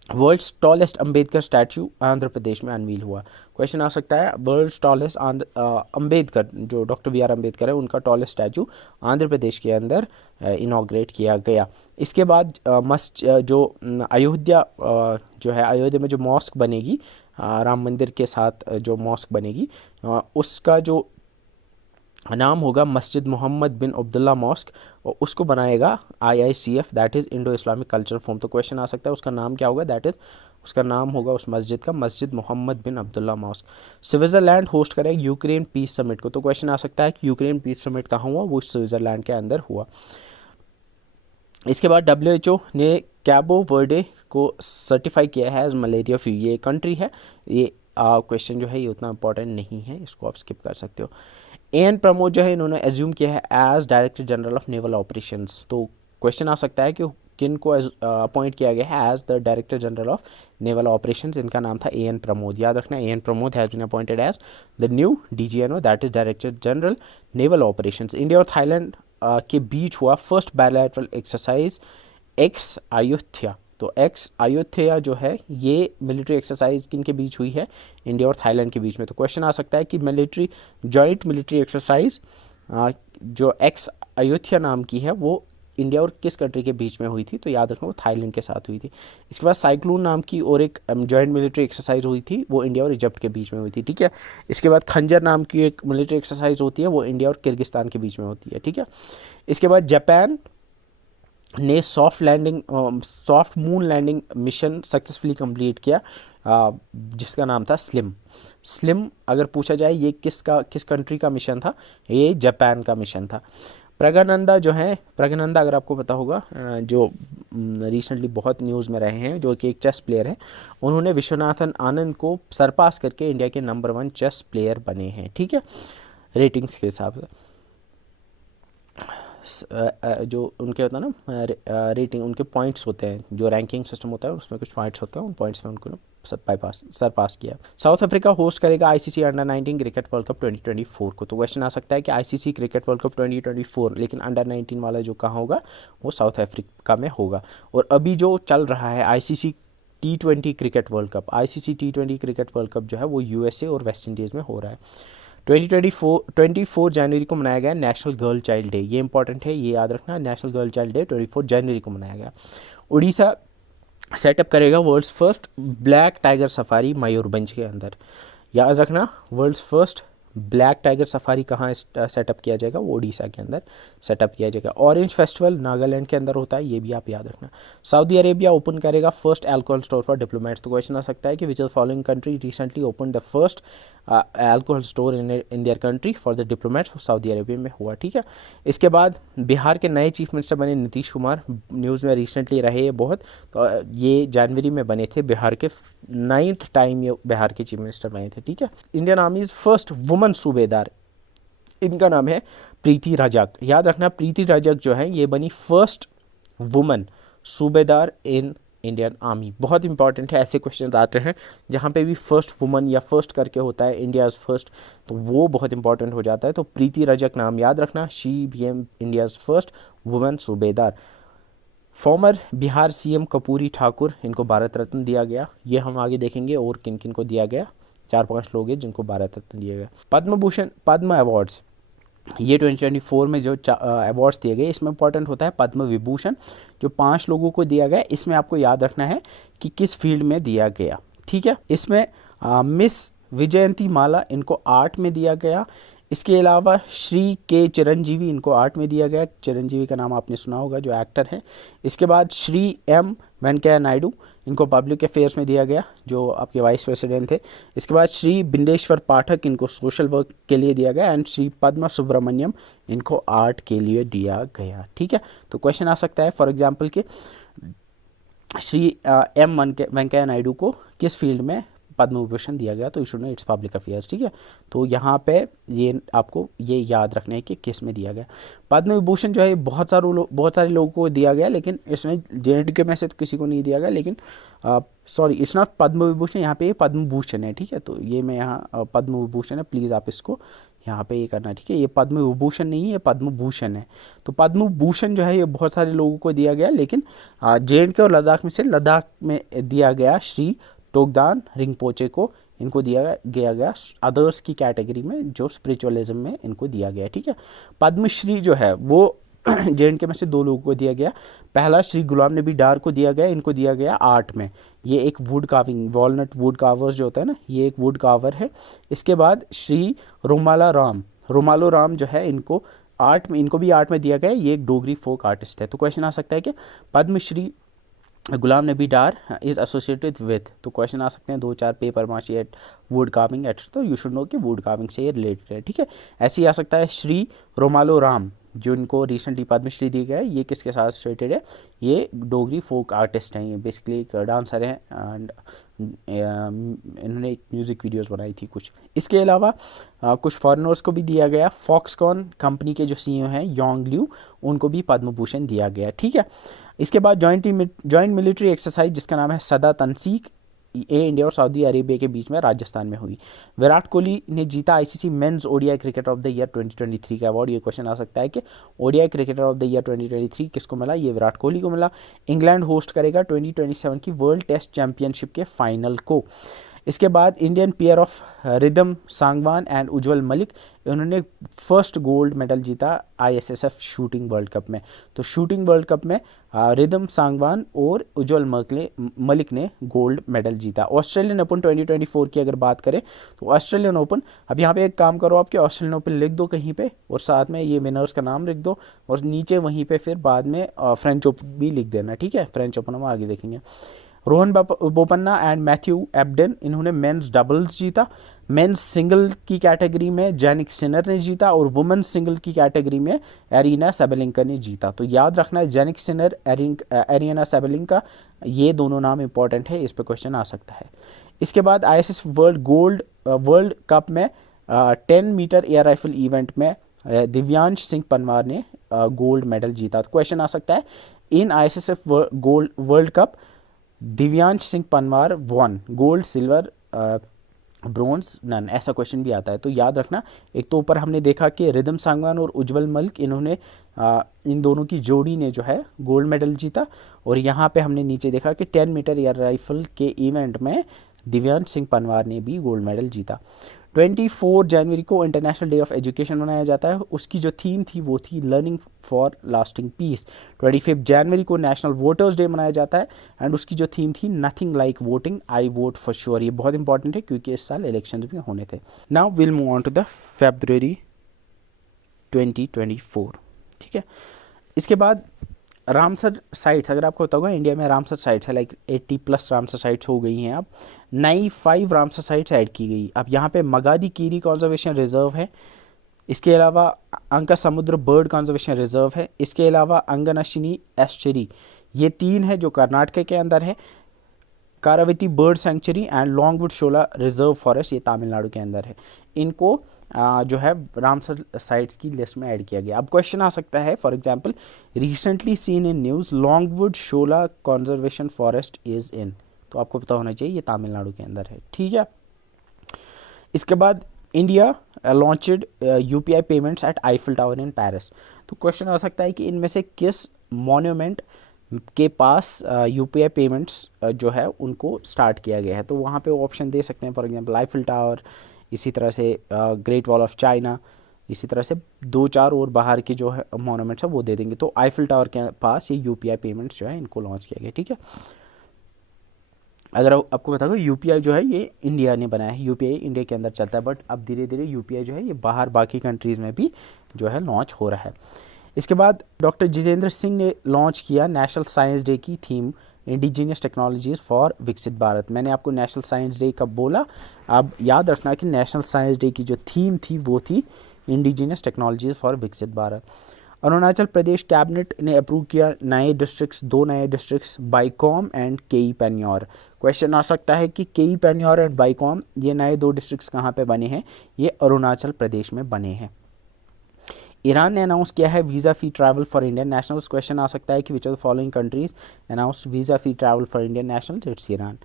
world's tallest Ambedkar statue Andhra Pradesh में अनवील हुआ। क्वेश्चन आ सकता है वर्ल्ड्स टॉलेस्ट अंबेडकर, जो डॉक्टर BR अम्बेडकर है, उनका टॉलेस्ट स्टैचू आंध्र प्रदेश के अंदर इनॉग्रेट किया गया। इसके बाद जो अयोध्या जो है, अयोध्या में जो मॉस्क बनेगी राम मंदिर के साथ, जो मॉस्क बनेगी उसका जो नाम होगा मस्जिद मोहम्मद बिन अब्दुल्ला मॉस्क, और उसको बनाएगा IICF, that is Indo Islamic culture forum. तो क्वेश्चन आ सकता है उसका नाम क्या होगा, दैट इज़ उसका नाम होगा उस मस्जिद का मस्जिद मोहम्मद बिन अब्दुल्ला मॉस्क। स्विट्ज़रलैंड होस्ट करेगा यूक्रेन पीस समिट को। तो क्वेश्चन आ सकता है कि यूक्रेन पीस समिट कहाँ हुआ, वो स्विट्ज़रलैंड के अंदर हुआ। इसके बाद WHO ने कैबो वर्डे को सर्टिफाई किया है एज मलेरिया फ्री। ये कंट्री है, ये क्वेश्चन जो है ये उतना इंपॉर्टेंट नहीं है, इसको आप स्किप कर सकते हो। एन प्रमोद जो है इन्होंने एज्यूम किया है as director general of naval operations. तो क्वेश्चन आ सकता है कि किन को अपॉइंट किया गया है as the director general of naval operations. इनका नाम था ए एन प्रमोद। याद रखना, A N Pramod has been appointed as the new DGNO, that is director general naval operations. India और थाईलैंड के बीच हुआ first bilateral exercise ex Ayodhya. तो एक्स अयोध्या जो है ये मिलिट्री एक्सरसाइज किन के बीच हुई है, इंडिया और थाईलैंड के बीच में। तो क्वेश्चन आ सकता है कि मिलिट्री जॉइंट मिलिट्री एक्सरसाइज जो एक्स अयोध्या नाम की है वो इंडिया और किस कंट्री के बीच में हुई थी, तो याद रखना वो थाईलैंड के साथ हुई थी। इसके बाद साइक्लोन नाम की और एक जॉइंट मिलिट्री एक्सरसाइज हुई थी, वो इंडिया और इजिप्ट के बीच में हुई थी, ठीक है। इसके बाद खंजर नाम की एक मिलिट्री एक्सरसाइज होती है, वो इंडिया और किर्गिस्तान के बीच में होती है, ठीक है। इसके बाद जापान ने soft moon landing mission successfully complete किया, जिसका नाम था स्लिम। अगर पूछा जाए ये किस कंट्री का मिशन था, ये जापान का मिशन था। प्रज्ञानंदा जो है, प्रज्ञानंदा अगर आपको पता होगा जो रिसेंटली बहुत न्यूज़ में रहे हैं, जो कि एक चेस प्लेयर है, उन्होंने विश्वनाथन आनंद को सरपास करके इंडिया के नंबर 1 चेस प्लेयर बने हैं, ठीक है, रेटिंग्स के हिसाब से। जो उनके होता है ना रेटिंग, उनके पॉइंट्स होते हैं, जो रैंकिंग सिस्टम होता है उसमें कुछ पॉइंट्स होते हैं, उन पॉइंट्स में उनको सरपास किया। साउथ अफ्रीका होस्ट करेगा ICC under 19 cricket world cup 2024 को। तो क्वेश्चन आ सकता है कि आईसीसी क्रिकेट वर्ल्ड कप 2024, लेकिन अंडर 19 वाला जो कहाँ होगा, वो साउथ अफ्रीका में होगा। और अभी जो चल रहा है ICC T20 cricket world cup, ICC T20 cricket world cup जो है वो यूएसए और वेस्ट इंडीज़ में हो रहा है। 24 जनवरी को मनाया गया नेशनल गर्ल चाइल्ड डे। ये इंपॉर्टेंट है, ये याद रखना, नेशनल गर्ल चाइल्ड डे 24 जनवरी को मनाया गया। उड़ीसा सेटअप करेगा world's first black tiger safari Mayurbhanj के अंदर। याद रखना, world's first black tiger safari कहाँ सेटअप किया जाएगा, वो उड़ीसा के अंदर सेटअप किया जाएगा। ऑरेंज फेस्टिवल नागालैंड के अंदर होता है, ये भी आप याद रखना। सऊदी अरेबिया ओपन करेगा first alcohol store for diplomats. तो क्वेश्चन आ सकता है कि which of following country recently open the first alcohol store in their country for the diplomats, Saudi Arabia में हुआ, ठीक है। इसके बाद बिहार के नए चीफ मिनिस्टर बने नीतीश कुमार, न्यूज़ में रिसेंटली रहे ये बहुत, तो ये जनवरी में बने थे, बिहार के 9th टाइम ये बिहार के चीफ मिनिस्टर बने थे, ठीक है। इंडियन आर्मीज फर्स्ट वुमन सूबेदार, इनका नाम है प्रीति रजक। याद रखना, प्रीति रजक जो है ये बनी फर्स्ट वुमन सूबेदार इन इंडियन आर्मी। बहुत इंपॉर्टेंट है, ऐसे क्वेश्चन आते हैं जहाँ पे भी फर्स्ट वुमन या फर्स्ट करके होता है, इंडियाज़ फर्स्ट, तो वो बहुत इंपॉर्टेंट हो जाता है। तो प्रीति रजक नाम याद रखना, she became India's first woman Subedar. Former Bihar CM Karpoori Thakur, इनको भारत रत्न दिया गया। ये हम आगे देखेंगे और किन किन को दिया गया, 4-5 लोग हैं जिनको भारत रत्न दिया गया। पद्म भूषण, पद्म अवार्ड्स, ये 2024 में जो अवार्ड्स दिए गए, इसमें इंपॉर्टेंट होता है पद्म विभूषण, जो 5 लोगों को दिया गया। इसमें आपको याद रखना है कि किस फील्ड में दिया गया, ठीक है। इसमें मिस विजयंती माला, इनको आर्ट में दिया गया। इसके अलावा श्री के चिरंजीवी, इनको आर्ट में दिया गया। चिरंजीवी का नाम आपने सुना होगा, जो एक्टर हैं। इसके बाद श्री एम वेंकैया नायडू, इनको पब्लिक अफेयर्स में दिया गया, जो आपके वाइस प्रेसिडेंट थे। इसके बाद श्री बिंदेश्वर पाठक, इनको सोशल वर्क के लिए दिया गया। एंड श्री पद्मा सुब्रमण्यम, इनको आर्ट के लिए दिया गया, ठीक है। तो क्वेश्चन आ सकता है फॉर एग्जाम्पल कि श्री एम वेंकैया नायडू को किस फील्ड में पद्म विभूषण दिया गया, तो you should know it's public affairs, ठीक है। तो यहाँ पे ये आपको ये याद रखना है कि किस में दिया गया। पद्म विभूषण जो है बहुत सारे लोगों को दिया गया, लेकिन इसमें JNK में से तो किसी को नहीं दिया गया। लेकिन sorry, it's not Padma Vibhushan, यहाँ पे ये पद्म भूषण है, ठीक है। तो ये मैं यहाँ पद्म विभूषण है, प्लीज़ आप इसको यहाँ पे ये करना, ठीक है। ये पद्म विभूषण नहीं है, ये पद्म भूषण है। तो पद्म भूषण जो है ये बहुत सारे लोगों को दिया गया, लेकिन JNK और लद्दाख में से लद्दाख में दिया गया श्री टोगदान रिंगपोचे को, इनको दिया गया अदर्स की कैटेगरी में, जो स्पिरिचुअलिज्म में इनको दिया गया, ठीक है। पद्मश्री जो है वो JNK में से 2 लोगों को दिया गया। पहला श्री गुलाम नबी डार को दिया गया, इनको दिया गया आर्ट में। ये एक वुड काविंग, वॉलनट वुड कावर्स जो होता है ना, ये एक वुड कावर है। इसके बाद श्री रोमालो राम जो है, इनको आर्ट में, इनको भी आर्ट में दिया गया। ये एक डोगरी फोक आर्टिस्ट है। तो क्वेश्चन आ सकता है कि पद्मश्री गुलाम नबी डार इज एसोसिएटेड विथ, तो क्वेश्चन आ सकते हैं 2-4 पेपर माशी एट वुड कार्विंग एट, तो यू शुड नो कि वुड कार्विंग से ये रिलेटेड है, ठीक है। ऐसे ही आ सकता है श्री रोमालो राम, जो इनको रिसेंटली पद्मश्री दी गया है, ये किसके साथ एसोसिएटेड है, ये डोगरी फोक आर्टिस्ट हैं। ये बेसिकली एक डांसर हैं एंड इन्होंने म्यूज़िक वीडियोस बनाई थी कुछ। इसके अलावा कुछ फॉरेनर्स को भी दिया गया। फॉक्सकॉन कंपनी के जो सीईओ हैं योंग ल्यू, उनको भी पद्म भूषण दिया गया, ठीक है। इसके बाद जॉइंट मिलिट्री एक्सरसाइज जिसका नाम है सदा तनसीक, ये इंडिया और सऊदी अरेबिया के बीच में राजस्थान में हुई। विराट कोहली ने जीता ICC men's ODI cricketer of the year 2023 का अवार्ड। ये क्वेश्चन आ सकता है कि ODI cricketer of the year 2023 किसको मिला? ये विराट कोहली को मिला। इंग्लैंड होस्ट करेगा 2027 की वर्ल्ड टेस्ट चैंपियनशिप के फाइनल को। इसके बाद Indian pair of Rhythm Sangwan and Ujjwal Malik, इन्होंने फर्स्ट गोल्ड मेडल जीता आईएसएसएफ शूटिंग वर्ल्ड कप में। तो शूटिंग वर्ल्ड कप में रिदम सांगवान और उज्जवल मलिक ने गोल्ड मेडल जीता। ऑस्ट्रेलियन ओपन 2024 की अगर बात करें तो ऑस्ट्रेलियन ओपन, अब यहाँ पे एक काम करो, आपके ऑस्ट्रेलियन ओपन लिख दो कहीं पे और साथ में ये विनर्स का नाम लिख दो और नीचे वहीं पे फिर बाद में फ्रेंच ओपन भी लिख देना, ठीक है। फ्रेंच ओपन हम आगे देखेंगे। रोहन बोपन्ना एंड मैथ्यू एब्डन, इन्होंने मेंस डबल्स जीता। मेंस सिंगल की कैटेगरी में जैनिक सिनर ने जीता और वुमेन्स सिंगल की कैटेगरी में एरिना सेबेलिंका ने जीता। तो याद रखना है जैनिक सिनर, एरिना सेबेलिंका, ये दोनों नाम इंपॉर्टेंट है, इस पर क्वेश्चन आ सकता है। इसके बाद आईएसएस वर्ल्ड कप में 10 मीटर एयर राइफल इवेंट में दिव्यांश सिंह पनवार ने गोल्ड मेडल जीता। तो क्वेश्चन आ सकता है in ISSF world cup Divyansh Singh Panwar one gold, silver, bronze, none, ऐसा क्वेश्चन भी आता है। तो याद रखना, एक तो ऊपर हमने देखा कि रिदम सांगवान और उज्जवल मलिक, इन्होंने इन दोनों की जोड़ी ने जो है गोल्ड मेडल जीता। और यहाँ पे हमने नीचे देखा कि 10 मीटर एयर राइफल के इवेंट में दिव्यांश सिंह पनवार ने भी गोल्ड मेडल जीता। 24 जनवरी को इंटरनेशनल डे ऑफ एजुकेशन मनाया जाता है। उसकी जो थीम थी वो थी लर्निंग फॉर लास्टिंग पीस। 25 जनवरी को नेशनल वोटर्स डे मनाया जाता है एंड उसकी जो थीम थी nothing like voting, I vote for sure. ये बहुत इंपॉर्टेंट है क्योंकि इस साल इलेक्शन भी होने थे। Now will move on to the February 2024, ठीक है। इसके बाद रामसर साइट्स, अगर आपको पता होगा इंडिया में रामसर साइट्स है, लाइक 80+ रामसर साइट्स हो गई हैं। अब नई 5 रामसर साइट्स ऐड की गई। अब यहाँ पे मगादी कीरी कंजर्वेशन रिजर्व है। इसके अलावा अंका समुद्र बर्ड कंजर्वेशन रिजर्व है। इसके अलावा अंगनाशिनी एस्चुरी, ये 3 है जो कर्नाटक के अंदर है। Karavati bird sanctuary and Longwood Shola reserve forest, ये तमिलनाडु के अंदर है। इनको जो है रामसर साइट्स की लिस्ट में ऐड किया गया। अब क्वेश्चन आ सकता है, for example recently seen in news Longwood Shola conservation forest is in, तो आपको पता होना चाहिए ये तमिलनाडु के अंदर है, ठीक है। इसके बाद India launched UPI payments at Eiffel tower in Paris. तो क्वेश्चन आ सकता है कि इनमें से किस मॉन्यूमेंट के पास यूपीआई पेमेंट्स जो है उनको स्टार्ट किया गया है। तो वहाँ पे ऑप्शन दे सकते हैं, फॉर एग्जांपल आईफिल टावर, इसी तरह से ग्रेट वॉल ऑफ चाइना, इसी तरह से 2-4 और बाहर की जो है मॉन्यूमेंट्स है वो दे देंगे। तो आईफिल टावर के पास ये यूपीआई पेमेंट्स जो है इनको लॉन्च किया गया, ठीक है। अगर आपको बता दो यूपीआई जो है ये इंडिया ने बनाया है, यूपीआई इंडिया के अंदर चलता है, बट अब धीरे धीरे यूपीआई जो है ये बाहर बाकी कंट्रीज़ में भी जो है लॉन्च हो रहा है। इसके बाद डॉक्टर जितेंद्र सिंह ने लॉन्च किया नेशनल साइंस डे की थीम इंडिजीनियस टेक्नोलॉजीज़ फॉर विकसित भारत। मैंने आपको नेशनल साइंस डे कब बोला, अब याद रखना कि नेशनल साइंस डे की जो थीम थी वो थी इंडिजीनियस टेक्नोलॉजीज़ फॉर विकसित भारत। अरुणाचल प्रदेश कैबिनेट ने अप्रूव किया नए डिस्ट्रिक्ट्स, 2 नए डिस्ट्रिक्ट्स, बाइकॉम एंड केई पेन्योर। क्वेश्चन आ सकता है कि केई पेन्योर एंड बाइकॉम, ये नए 2 डिस्ट्रिक्ट्स कहाँ पे बने हैं? ये अरुणाचल प्रदेश में बने हैं। ईरान ने अनाउंस किया है visa free travel for Indian nationals. Question आ सकता है कि which are the following countries announced visa free travel for Indian nationals? It's Iran.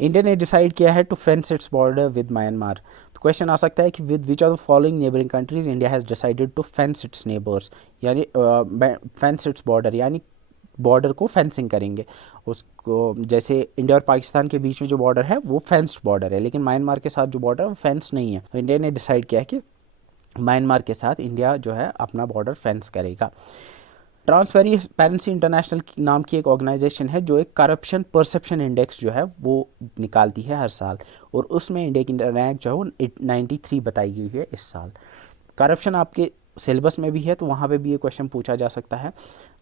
India ने डिसाइड किया है to fence its border with Myanmar. तो क्वेश्चन आ सकता है कि with which are the following neighbouring countries India has decided to fence its neighbours, यानी fence its border, यानी बॉर्डर को फेंसिंग करेंगे उसको। जैसे इंडिया और पाकिस्तान के बीच में जो बॉर्डर है वो फेंस्ड बॉर्डर है, लेकिन म्यांमार के साथ जो बॉर्डर है वो फेंस नहीं है। तो इंडिया ने डिसाइड किया है कि म्यांमार के साथ इंडिया जो है अपना बॉर्डर फेंस करेगा। ट्रांसपेरेंसी इंटरनेशनल नाम की एक ऑर्गेनाइजेशन है जो एक करप्शन परसेप्शन इंडेक्स जो है वो निकालती है हर साल, और उसमें इंडिया की रैंक जो है वो 93 बताई गई है इस साल। करप्शन आपके सिलेबस में भी है तो वहाँ पे भी ये क्वेश्चन पूछा जा सकता है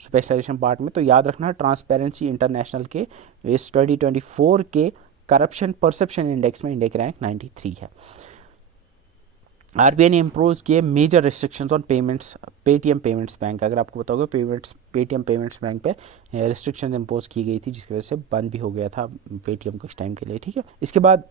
स्पेशलाइजेशन पार्ट में। तो याद रखना ट्रांसपेरेंसी इंटरनेशनल के इस 2024 के करप्शन परसेप्शन इंडेक्स में इंडिया की रैंक 93 है। आरबीआई ने इम्पोज किए major restrictions on payments Paytm payments bank. अगर आपको बताओगे पेटीएम पेमेंट्स बैंक पे रिस्ट्रिक्शंस इम्पोज की गई थी, जिसकी वजह से बंद भी हो गया था पेटीएम कुछ टाइम के लिए, ठीक है। इसके बाद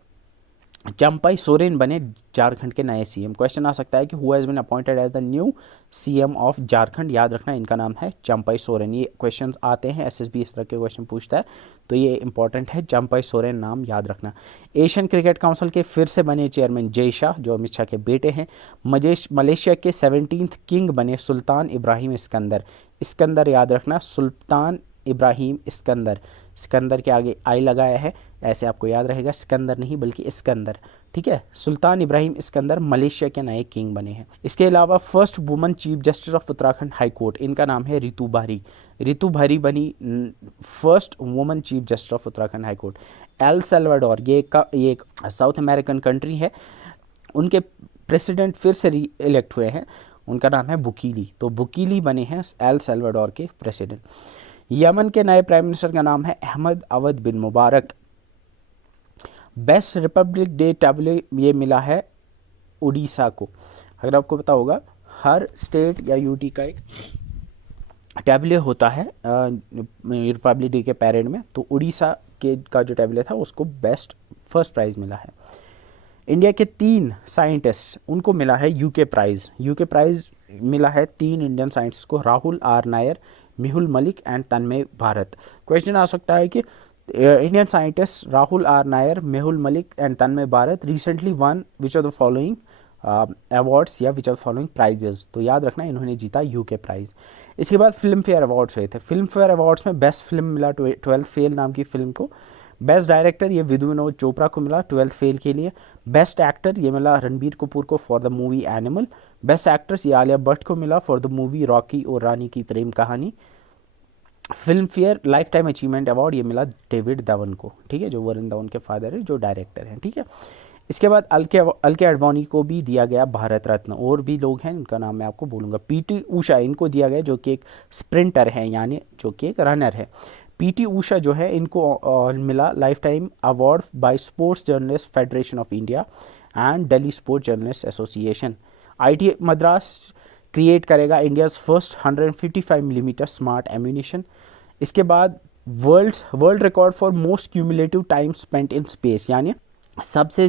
चंपाई सोरेन बने झारखंड के नए सीएम। क्वेश्चन आ सकता है कि who has been appointed as the new CM of Jharkhand. याद रखना इनका नाम है चंपाई सोरेन। ये क्वेश्चंस आते हैं, एसएसबी इस तरह के क्वेश्चन पूछता है, तो ये इंपॉर्टेंट है, चंपाई सोरेन नाम याद रखना। एशियन क्रिकेट काउंसिल के फिर से बने चेयरमैन जय शाह, जो अमित शाह के बेटे हैं। मलेशिया के 17th किंग बने सुल्तान इब्राहिम इस्कंदर। इस्कंदर याद रखना, सुल्तान इब्राहिम इस्कंदर। सिकंदर के आगे आई लगाया है, ऐसे आपको याद रहेगा, सिकंदर नहीं बल्कि इस्कंदर, ठीक है। सुल्तान इब्राहिम इस्कंदर मलेशिया के नए किंग बने हैं। इसके अलावा first woman chief justice of Uttarakhand high court, इनका नाम है रितु बारी। रितु बारी बनी first woman chief justice of Uttarakhand high court. El Salvador, ये एक साउथ अमेरिकन कंट्री है, उनके प्रेसिडेंट फिर से री इलेक्ट हुए हैं, उनका नाम है बुकीली। तो बुकीली बने हैं एल सल्वाडोर के प्रेसिडेंट। यमन के नए प्राइम मिनिस्टर का नाम है अहमद अवद बिन मुबारक। बेस्ट रिपब्लिक डे टैबले ये मिला है उड़ीसा को। अगर आपको पता होगा, हर स्टेट या यूटी का एक टैबले होता है रिपब्लिक डे के पैरेड में, तो उड़ीसा के का जो टैबले था उसको बेस्ट फर्स्ट प्राइज़ मिला है। इंडिया के 3 साइंटिस्ट, उनको मिला है यूके प्राइज़। यूके प्राइज़ मिला है 3 इंडियन साइंटिस्ट को, Rahul R Nair, Mehul Malik and Tanmay Bharat. Question आ सकता है कि Indian scientist Rahul R Nair, Mehul Malik and Tanmay Bharat recently won which of the following awards या which of the following prizes. तो याद रखना इन्होंने जीता यूके प्राइज़। इसके बाद फिल्म फेयर अवार्ड्स हुए थे। फिल्म फेयर अवार्ड्स में बेस्ट फिल्म मिला 12th फेल नाम की फिल्म को। बेस्ट डायरेक्टर ये विधु विनोद चोपड़ा को मिला 12th फेल के लिए। बेस्ट एक्टर ये मिला रणबीर कपूर को for the movie animal. Best actress ये आलिया भट्ट को मिला फॉर द मूवी रॉकी और रानी की प्रेम कहानी। Film fair life time achievement award ये मिला डेविड धवन को, ठीक है, जो वरुण धवन के फादर है, जो डायरेक्टर हैं, ठीक है। इसके बाद अलके अडवाणी को भी दिया गया भारत रत्न। और भी लोग हैं, उनका नाम मैं आपको बोलूँगा। पीटी उषा इनको दिया गया, जो कि एक स्प्रिंटर है, यानी जो कि एक रनर है। पीटी उषा जो है इनको मिला life time award by sports journalist federation of India and Delhi sports journalist association. IIT Madras create करेगा India's first 155 millimetre smart ammunition. इसके बाद world record for most cumulative time spent in space, यानी सबसे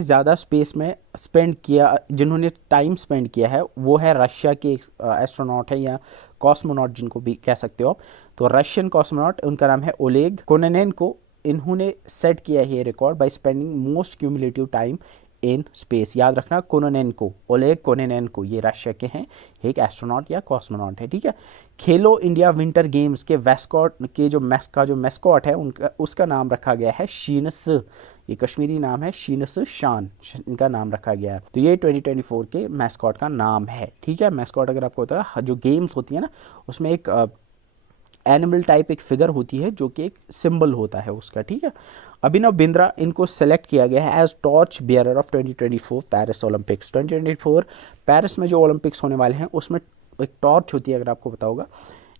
ज़्यादा स्पेस में स्पेंड किया, जिन्होंने time spend किया है वो है रशिया के एस्ट्रोनॉट है या कॉस्मोनॉट जिनको भी कह सकते हो आप। तो रशियन कॉस्मोनॉट, उनका नाम है ओलेग कोनेनेनको। इन्होंने सेट किया है ये record by spending most cumulative time in space. याद रखना कोनेनेनको, ओलेग कोनेनेनको, ये रशिया के हैं, एक एस्ट्रोनॉट या कॉस्मोनॉट है, ठीक है। खेलो इंडिया विंटर गेम्स के वेस्कॉट के जो मेस्कॉट है उसका नाम रखा गया है शीनस। ये कश्मीरी नाम है, शीनस शान, इनका नाम रखा गया है। तो ये 2024 के मैस्कॉट का नाम है, ठीक है। मैस्कॉट अगर आपको होता है, जो गेम्स होती है ना, उसमें एक एनिमल टाइप एक फिगर होती है जो कि एक सिंबल होता है उसका, ठीक है। अभिनव बिंद्रा इनको सेलेक्ट किया गया है as torch bearer of 2024 Paris Olympics. 2024 Paris में जो ओलंपिक्स होने वाले हैं उसमें एक टॉर्च होती है, अगर आपको पता होगा,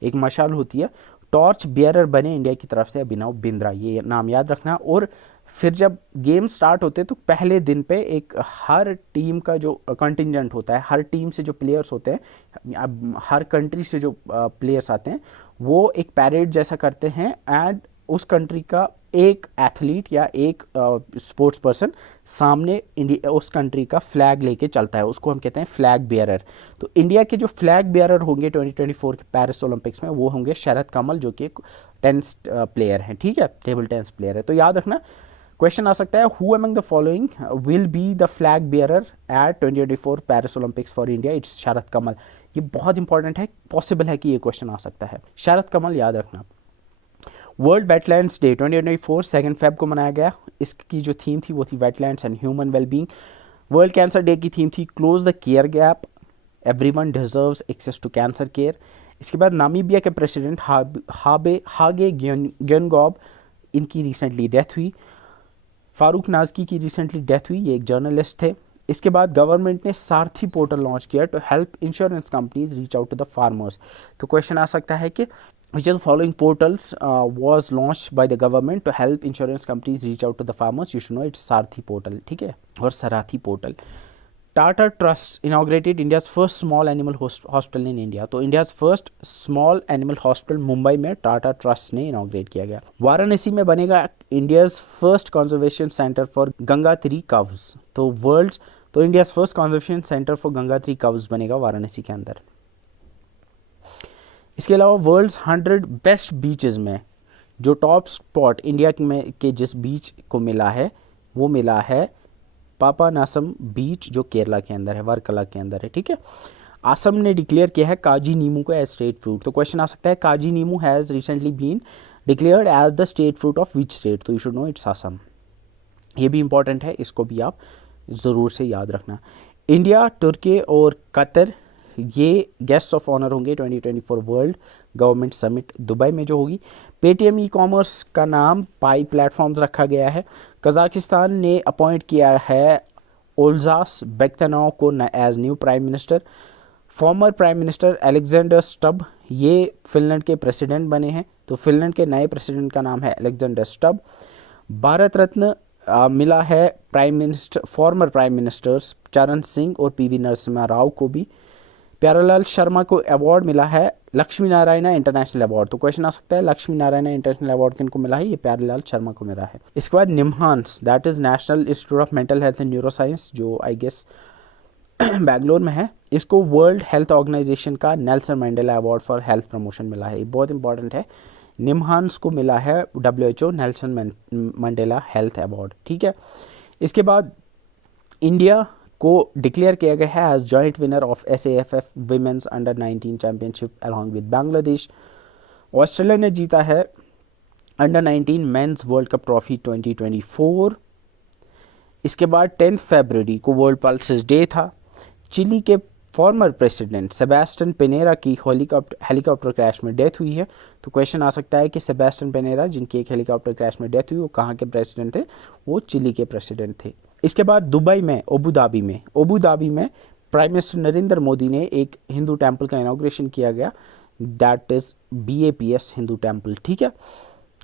एक मशाल होती है, टॉर्च बियरर बने इंडिया की तरफ से अभिनव बिंद्रा, ये नाम याद रखना। और फिर जब गेम स्टार्ट होते हैं तो पहले दिन पे एक हर टीम का जो कंटिजेंट होता है, हर टीम से जो प्लेयर्स होते हैं, अब हर कंट्री से जो प्लेयर्स आते हैं, वो एक पैरेड जैसा करते हैं एंड उस कंट्री का एक एथलीट या एक स्पोर्ट्स पर्सन सामने इंडिया उस कंट्री का फ्लैग लेके चलता है, उसको हम कहते हैं फ्लैग बियरर। तो इंडिया के जो फ्लैग बियरर होंगे 2024 के पेरिस ओलंपिक्स में, वो होंगे शरद कमल, जो कि एक टेनिस प्लेयर हैं, ठीक है, टेबल टेनिस प्लेयर है। तो याद रखना क्वेश्चन आ सकता है, who among the following will be the flag bearer at 2024 Paris Olympics for India. It's Sharad Kamal. ये बहुत इंपॉर्टेंट है, पॉसिबल है कि ये क्वेश्चन आ सकता है। शरद कमल याद रखना। वर्ल्ड वेटलैंड्स डे 2024 2 फेब को मनाया गया। इसकी जो थीम थी वो थी wetlands and human wellbeing. World cancer day की थीम थी close the care gap, everyone deserves access to cancer care. इसके बाद नामीबिया के प्रेसिडेंट हागे ग्योनगॉब, इनकी रिसेंटली डेथ हुई। फारूक नाजकी की रिसेंटली डेथ हुई, ये एक जर्नलिस्ट थे। इसके बाद गवर्नमेंट ने सारथी पोर्टल लॉन्च किया to help insurance companies reach out to the farmers. तो क्वेश्चन आ सकता है कि which of the following portals was launched by the government to help insurance companies reach out to the farmers? You should know it's Sarathi portal, ठीक है, और Sarathi portal. Tata trust inaugurated India's first small animal hospital in India. तो India's first small animal hospital Mumbai में Tata trust ने inaugurate किया गया. वाराणसी में बनेगा India's first conservation centre for Gangatiri cows. तो India's first conservation centre for Gangatiri cows बनेगा वाराणसी के अंदर. इसके अलावा वर्ल्ड्स 100 बेस्ट बीचेस में जो टॉप स्पॉट इंडिया में के जिस बीच को मिला है वो मिला है पापानासम बीच, जो केरला के अंदर है, वर्कला के अंदर है, ठीक है. असम ने डिक्लेयर किया है काजी नीमू को एज स्टेट फ्रूट. तो क्वेश्चन आ सकता है Kaji Nemu has recently been declared as the state fruit of which state. तो you should know it's Assam. ये भी इंपॉर्टेंट है, इसको भी आप ज़रूर से याद रखना. इंडिया, तुर्की और कतर ये गेस्ट्स ऑफ ऑनर होंगे 2024 वर्ल्ड गवर्नमेंट समिट दुबई में जो होगी. पेटीएम ई कॉमर्स का नाम पाई प्लेटफॉर्म्स रखा गया है. कजाकिस्तान ने अपॉइंट किया है ओल्जास बेक्तनोव को as new prime minister. Former prime minister Alexander Stubb ये फिनलैंड के प्रेसिडेंट बने हैं. तो फिनलैंड के नए प्रेसिडेंट का नाम है अलेक्जेंडर स्टब. भारत रत्न मिला है फॉर्मर प्राइम मिनिस्टर्स चरण सिंह और पीवी नरसिम्हा राव को भी. प्यारेलाल शर्मा को अवार्ड मिला है लक्ष्मी नारायण इंटरनेशनल अवार्ड. तो क्वेश्चन आ सकता है लक्ष्मी नारायण इंटरनेशनल अवार्ड किनको मिला है? ये प्यारेलाल शर्मा को मिला है. इसके बाद निम्हांस, that is national institute of mental health and neuroscience, जो आई गेस बैंगलोर में है. इसको वर्ल्ड हेल्थ ऑर्गेनाइजेशन का Nelson Mandela award for health promotion मिला है. ये बहुत इंपॉर्टेंट है. निम्हांस को मिला है WHO Nelson Mandela health award, ठीक है. इसके बाद इंडिया को डिक्लेयर किया गया है as joint winner of SAFF women's under 19 championship along with Bangladesh. Australia ने जीता है under 19 men's world cup trophy 2024. इसके बाद 10 फरवरी को वर्ल्ड पल्सेस डे था. चिली के फॉर्मर प्रेसिडेंट सेबेस्टियन पिनेरा की हेलीकॉप्टर क्रैश में डेथ हुई है. तो क्वेश्चन आ सकता है कि सेबेस्टियन पिनेरा जिनकी एक हेलीकॉप्टर क्रैश में डेथ हुई वो कहाँ के प्रेसिडेंट थे? वो चिली के प्रेसिडेंट थे. इसके बाद दुबई में अबू धाबी में प्राइम मिनिस्टर नरेंद्र मोदी ने एक हिंदू टेम्पल का इनाग्रेशन किया गया, that is BAPS Hindu temple, ठीक है.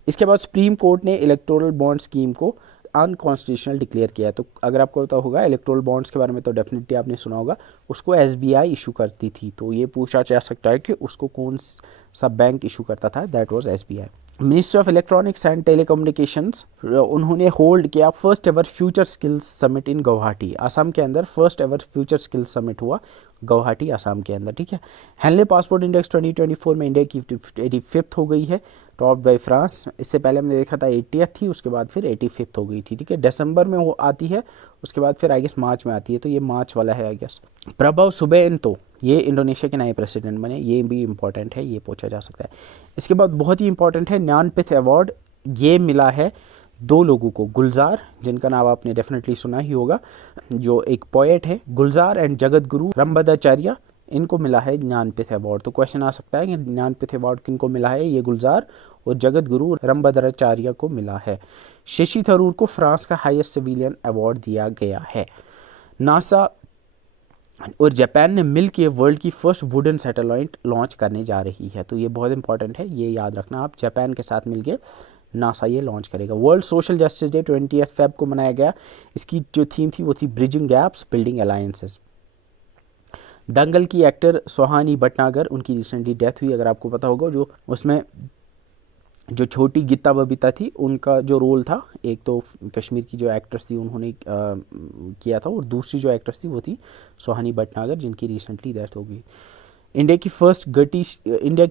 इसके बाद सुप्रीम कोर्ट ने इलेक्टोरल बॉन्ड स्कीम को अनकॉन्स्टिट्यूशनल डिक्लेयर किया. तो अगर आपको पता होगा इलेक्टोरल बॉन्ड्स के बारे में तो डेफिनेटली आपने सुना होगा, उसको SBI इशू करती थी. तो ये पूछा जा सकता है कि उसको कौन सा बैंक इशू करता था? That was SBI. Ministry of electronics and telecommunications उन्होंने होल्ड किया first ever future skills summit in Guwahati, Assam के अंदर. First ever future skills summit हुआ गुवाहाटी, असम के अंदर, ठीक है. हेनले पासपोर्ट इंडेक्स 2024 में इंडिया की 85th हो गई है, टॉप बाय फ्रांस. इससे पहले हमने देखा था 80th थी, उसके बाद फिर 85th हो गई थी, ठीक है. दिसंबर में वो आती है, उसके बाद फिर आई गेस मार्च में आती है. तो ये मार्च वाला है आई गेस. प्रभव सुबियांतो ये इंडोनेशिया के नए प्रेसिडेंट बने, ये भी इंपॉर्टेंट है, ये पूछा जा सकता है. इसके बाद बहुत ही इंपॉर्टेंट है ज्ञानपीठ अवार्ड. ये मिला है 2 लोगों को, गुलजार जिनका नाम आपने डेफिनेटली सुना ही होगा, जो एक पोएट है, गुलजार एंड जगत गुरु रंभदाचार्य, इनको मिला है ज्ञानपीठ अवार्ड. तो क्वेश्चन आ सकता है कि ज्ञानपीठ अवार्ड किनको मिला है? ये गुलजार और जगत गुरु रंभदाचार्य को मिला है. शशि थरूर को फ्रांस का हाईएस्ट सिविलियन अवार्ड दिया गया है. नासा और जापान ने मिलकर वर्ल्ड की फर्स्ट वुडन सैटेलाइट लॉन्च करने जा रही है. तो ये बहुत इंपॉर्टेंट है, ये याद रखना आप. जापान के साथ मिलकर नासा ये लॉन्च करेगा. World social justice day 20 Feb को मनाया गया. इसकी जो थीम थी वो थी ब्रिजिंग गैप्स बिल्डिंग अलायंसेस. दंगल की एक्टर सोहानी भटनागर, उनकी रिसेंटली डेथ हुई, अगर आपको पता होगा. जो उसमें जो छोटी गीता बबीता थी उनका जो रोल था, एक तो कश्मीर की जो एक्ट्रेस थी उन्होंने किया था, और दूसरी जो एक्ट्रेस थी वो थी सोहानी भटनागर, जिनकी रिसेंटली डेथ हो गई. इंडिया की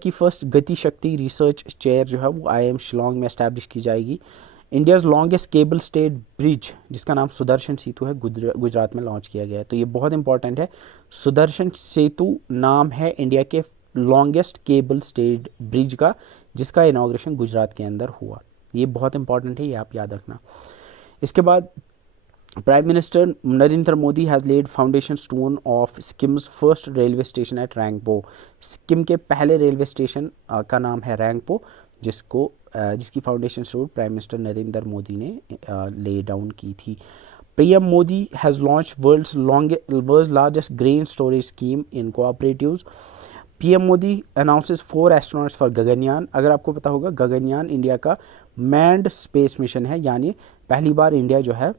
फर्स्ट गति शक्ति रिसर्च चेयर जो है वो IIM शिलोंग में एस्टैब्लिश की जाएगी. India's longest cable stayed bridge जिसका नाम सुदर्शन सेतु है, गुजरात में लॉन्च किया गया है. तो ये बहुत इंपॉर्टेंट है. सुदर्शन सेतु नाम है इंडिया के लॉन्गेस्ट केबल स्टेड ब्रिज का, जिसका इनाग्रेशन गुजरात के अंदर हुआ. ये बहुत इंपॉर्टेंट है, ये आप याद रखना. इसके बाद prime minister Narendra Modi has laid foundation stone of Sikkim's first railway station at Rangpo. Sikkim के पहले रेलवे स्टेशन का नाम है रैंगपो, जिसकी foundation stone prime minister Narendra Modi ने ले डाउन की थी. PM Modi has launch world's largest grain storage scheme in cooperatives. PM Modi announces 4 astronauts for Gaganyaan. अगर आपको पता होगा गगनयान इंडिया का मैन्ड स्पेस मिशन है, यानी पहली बार इंडिया जो है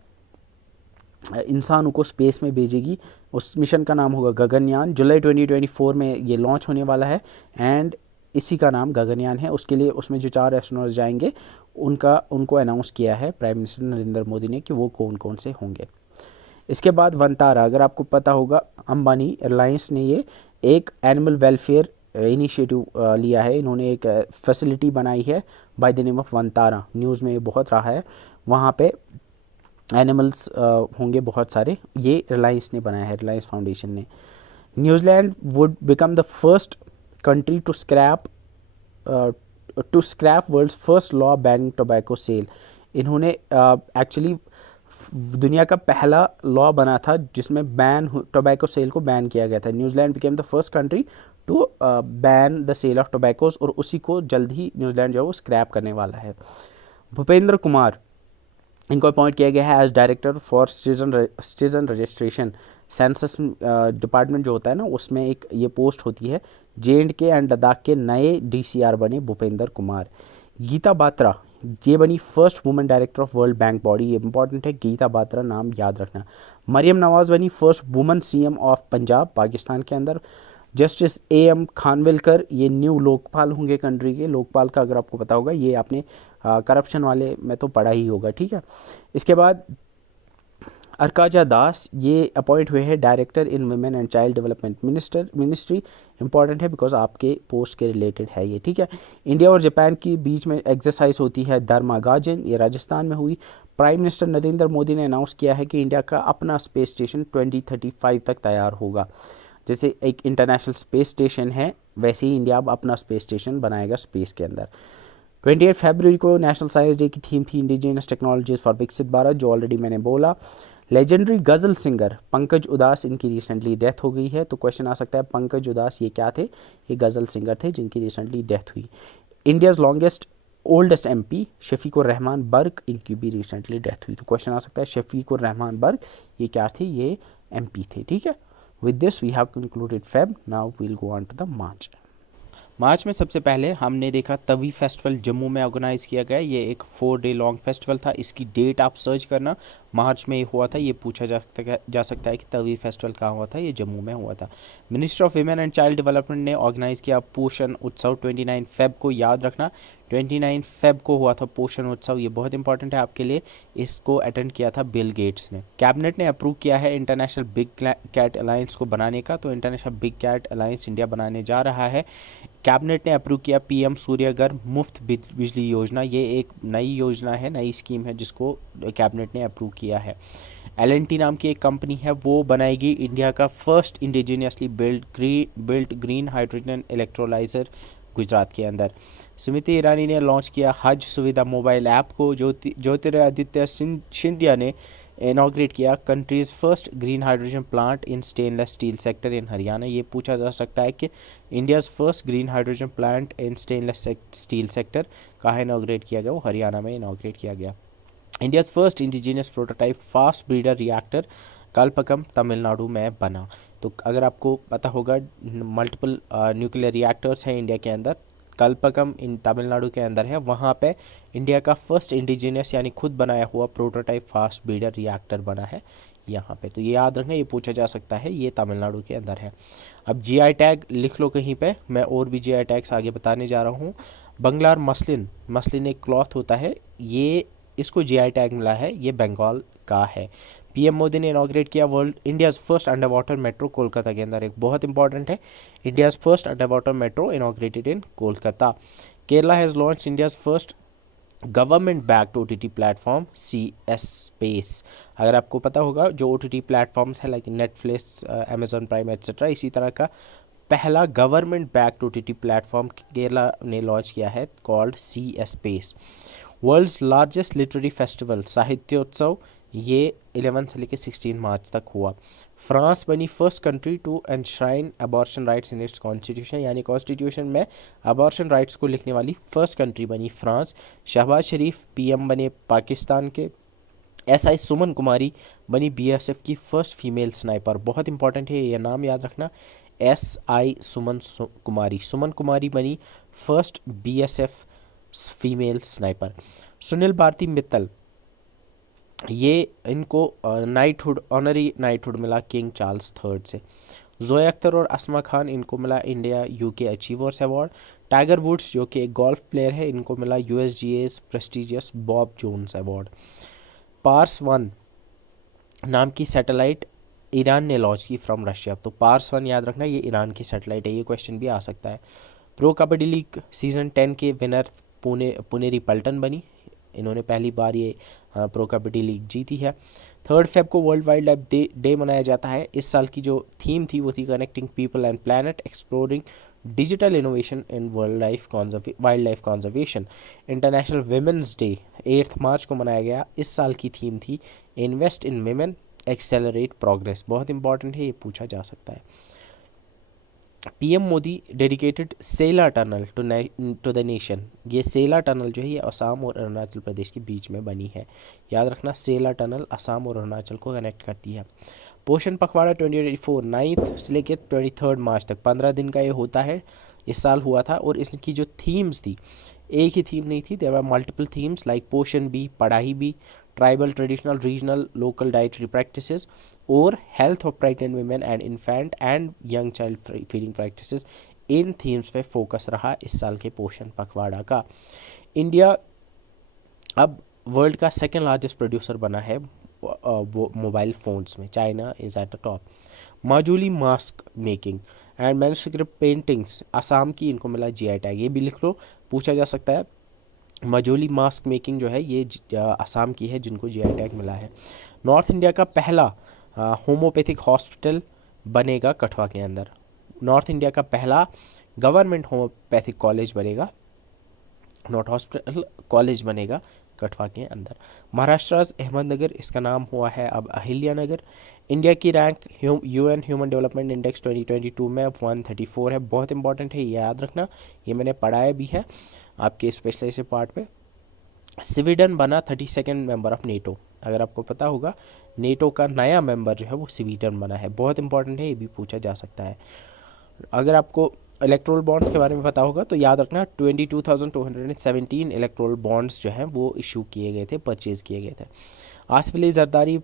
इंसानों को स्पेस में भेजेगी। उस मिशन का नाम होगा गगनयान। जुलाई 2024 में ये लॉन्च होने वाला है एंड इसी का नाम गगनयान है। उसके लिए उसमें जो 4 एस्ट्रोनॉट्स जाएंगे उनको अनाउंस किया है प्राइम मिनिस्टर नरेंद्र मोदी ने कि वो कौन कौन से होंगे। इसके बाद वंतारा, अगर आपको पता होगा अंबानी एयरलाइंस ने ये एक एनिमल वेलफेयर इनिशिएटिव लिया है। इन्होंने एक फैसिलिटी बनाई है by the name of Vantara. News में ये बहुत रहा है, वहाँ पे एनिमल्स होंगे बहुत सारे। ये रिलायंस ने बनाया है, रिलायंस फाउंडेशन ने। New Zealand would become the first country to scrap world's first law banning tobacco sale. इन्होंने एक्चुअली दुनिया का पहला लॉ बना था जिसमें टोबैको सेल को बैन किया गया था। New Zealand became the first country to ban the sale of tobaccos, और उसी को जल्द ही न्यूजीलैंड जो है वो स्क्रैप करने वाला है। भूपेंद्र कुमार, इनको अपॉइंट किया गया है as director for citizen registration. Census department जो होता है ना, उसमें एक ये पोस्ट होती है। J&K एंड लद्दाख के नए DCR बने भूपेंद्र कुमार। गीता बात्रा, ये बनी first women director of world bank body. ये इंपॉर्टेंट है, गीता बात्रा नाम याद रखना। मरियम नवाज बनी first women CM of Punjab, Pakistan के अंदर। जस्टिस AM खानविलकर, ये न्यू लोकपाल होंगे कंट्री के। लोकपाल का अगर आपको पता होगा, ये आपने करप्शन वाले में तो पढ़ा ही होगा, ठीक है। इसके बाद अर्काजा दास, ये अपॉइंट हुए हैं director in women and child development ministry. Important है बिकॉज आपके पोस्ट के रिलेटेड है ये, ठीक है। इंडिया और जापान के बीच में एक्सरसाइज होती है धर्मा गाजन, ये राजस्थान में हुई। प्राइम मिनिस्टर नरेंद्र मोदी ने अनाउंस किया है कि इंडिया का अपना स्पेस स्टेशन 2035 तक तैयार होगा। जैसे एक इंटरनेशनल स्पेस स्टेशन है, वैसे ही इंडिया अब अपना स्पेस स्टेशन बनाएगा स्पेस के अंदर। 28 फरवरी को नेशनल साइंस डे की थीम थी इंडिजिनस टेक्नोलॉजीज फॉर विकसित भारत, जो ऑलरेडी मैंने बोला। लेजेंडरी गज़ल सिंगर पंकज उदास, इनकी रिसेंटली डेथ हो गई है। तो क्वेश्चन आ सकता है पंकज उदास ये क्या थे? ये गज़ल सिंगर थे जिनकी रिसेंटली डेथ हुई। India's longest oldest MP Shafiqur Rahman Barq, इनकी भी रिसेंटली डेथ हुई। तो क्वेश्चन आ सकता है शफीकुर रहमान बर्क ये क्या थे? ये MP थे, ठीक है। With this we have concluded Feb, now we'll go on to the March. March में सबसे पहले हमने देखा तवी फेस्टिवल जम्मू में ऑर्गेनाइज़ किया गया। ये एक 4 डे लॉन्ग फेस्टिवल था। इसकी डेट आप सर्च करना, मार्च में हुआ था। ये पूछा जा सकता है कि तवी फेस्टिवल कहाँ हुआ था? ये जम्मू में हुआ था। Ministry of women and child development ने ऑर्गेनाइज़ किया पोषण उत्सव 29 फेब को, याद रखना 29 फेब को हुआ था पोषण उत्सव। ये बहुत इंपॉर्टेंट है आपके लिए। इसको अटेंड किया था बिल गेट्स ने। कैबिनेट ने अप्रूव किया है इंटरनेशनल बिग कैट अलायंस को बनाने का। तो international big cat alliance India बनाने जा रहा है। कैबिनेट ने अप्रूव किया PM सूर्यघर मुफ्त बिजली योजना। ये एक नई योजना है, नई स्कीम है जिसको कैबिनेट ने अप्रूव किया है। L&T नाम की एक कंपनी है, वो बनाएगी इंडिया का first indigenously built green hydrogen electrolyser Gujarat के अंदर। स्मृति ईरानी ने लॉन्च किया हज सुविधा मोबाइल ऐप को। ज्योतिरादित्य सिंधिया ने इनॉग्रेट किया country's first green hydrogen plant in stainless steel sector in Haryana. ये पूछा जा सकता है कि India's first green hydrogen plant in stainless steel sector कहाँ इनॉग्रेट किया गया? वो हरियाणा में इनॉग्रेट किया गया। India's first indigenous prototype fast breeder reactor Kalpakkam Tamil Nadu में बना। तो अगर आपको पता होगा मल्टीपल न्यूक्लियर रिएक्टर्स हैं इंडिया के अंदर, कल्पकम इन तमिलनाडु के अंदर है। वहाँ पे इंडिया का फर्स्ट इंडिजीनियस यानी खुद बनाया हुआ प्रोटोटाइप फास्ट ब्रीडर रिएक्टर बना है यहाँ पे। तो ये याद रखना, ये पूछा जा सकता है, ये तमिलनाडु के अंदर है। अब GI टैग लिख लो कहीं पे, मैं और भी GI टैग्स आगे बताने जा रहा हूँ। बंगलार मसलिन एक क्लॉथ होता है, ये इसको GI टैग मिला है, ये बंगाल का है। PM मोदी ने इनॉग्रेट किया world India's first under water metro Kolkata के अंदर। एक बहुत इंपॉर्टेंट है, India's first under water metro inaugurated in Kolkata. Kerala has launch India's first government backed OTT platform CS space. अगर आपको पता होगा जो OTT प्लेटफॉर्म्स है like Netflix, Amazon Prime etcetera, इसी तरह का पहला government backed OTT platform Kerala ने लॉन्च किया है called CS space. World's largest literary festival साहित्योत्सव, ये 11 से लेकर 16 मार्च तक हुआ। फ्रांस बनी first country to enshrine abortion rights in its constitution, यानी कॉन्स्टिट्यूशन में अबॉर्शन राइट्स को लिखने वाली फर्स्ट कंट्री बनी फ्रांस। शहबाज शरीफ PM बने पाकिस्तान के। SI सुमन कुमारी बनी BSF की फर्स्ट फीमेल स्नाइपर। बहुत इंपॉर्टेंट है, ये नाम याद रखना। SI सुमन कुमारी। सुमन कुमारी बनी first BSF female sniper. Sunil Bharti Mittal, ये इनको नाइटहुड, ऑनरी नाइटहुड मिला किंग चार्ल्स थर्ड से। जोया अख्तर और अस्मा खान, इनको मिला India UK achievers award. Tiger Woods जो कि एक गोल्फ प्लेयर है, इनको मिला USGA's prestigious Bob Jones award. Pars 1 नाम की सैटेलाइट ईरान ने लॉन्च की फ्रॉम रशिया। तो पार्स 1 याद रखना, ये ईरान की सैटेलाइट है, ये क्वेश्चन भी आ सकता है। प्रो कबड्डी लीग सीज़न 10 के विनर पुनेरी पल्टन बनी, इन्होंने पहली बार ये प्रो कबड्डी लीग जीती है। 3 फेब को वर्ल्ड वाइल्ड लाइफ डे मनाया जाता है। इस साल की जो थीम थी वो थी connecting people and planet, exploring digital innovation in wildlife conservation. International women's day 8 मार्च को मनाया गया। इस साल की थीम थी invest in women, accelerate progress. बहुत इंपॉर्टेंट है, ये पूछा जा सकता है। PM Modi dedicated Sela tunnel to the nation. ये सेला टनल जो है ये असम और अरुणाचल प्रदेश के बीच में बनी है, याद रखना। सेला टनल असम और अरुणाचल को कनेक्ट करती है। पोषण पखवाड़ा 2024 9 से लेकर 23 मार्च तक 15 दिन का ये होता है, इस साल हुआ था। और इसकी जो थीम्स थी, एक ही थीम नहीं थी, there are multiple themes like Poshan Bhi, Padhai Bhi, tribal, traditional, regional, local dietary practices और health of pregnant women and infant and young child feeding practices. इन थीम्स पे फोकस रहा इस साल के पोषण पखवाड़ा का। इंडिया अब वर्ल्ड का सेकेंड लार्जेस्ट प्रोड्यूसर बना है मोबाइल फ़ोन्स में, China is at the top. Majuli mask making and manuscript paintings Assam की, इनको मिला GI टैग, ये भी लिख लो, पूछा जा सकता है। मजोली मास्क मेकिंग जो है ये असम की है, जिनको GI टैग मिला है। नॉर्थ इंडिया का पहला होम्योपैथिक हॉस्पिटल बनेगा कठवा के अंदर। नॉर्थ इंडिया का पहला गवर्नमेंट होम्योपैथिक कॉलेज बनेगा, नॉट हॉस्पिटल, कॉलेज बनेगा कठवा के अंदर। महाराष्ट्र अहमदनगर, इसका नाम हुआ है अब अहिल्या नगर। इंडिया की rank UN human development index 2022 में 134 है, बहुत इंपॉर्टेंट है, ये याद रखना, ये मैंने पढ़ाया भी है आपके स्पेशलाइजेशन पार्ट पे। स्वीडन बना 32nd मेंबर ऑफ नेटो, अगर आपको पता होगा नेटो का नया मेंबर जो है वो स्वीडन बना है, बहुत इंपॉर्टेंट है, ये भी पूछा जा सकता है। अगर आपको इलेक्ट्रोल बॉन्ड्स के बारे में पता होगा तो याद रखना 22,217 इलेक्ट्रोल बॉन्ड्स जो हैं वो इशू किए गए थे, परचेज़ किए गए थे। आसिफ अली जरदारी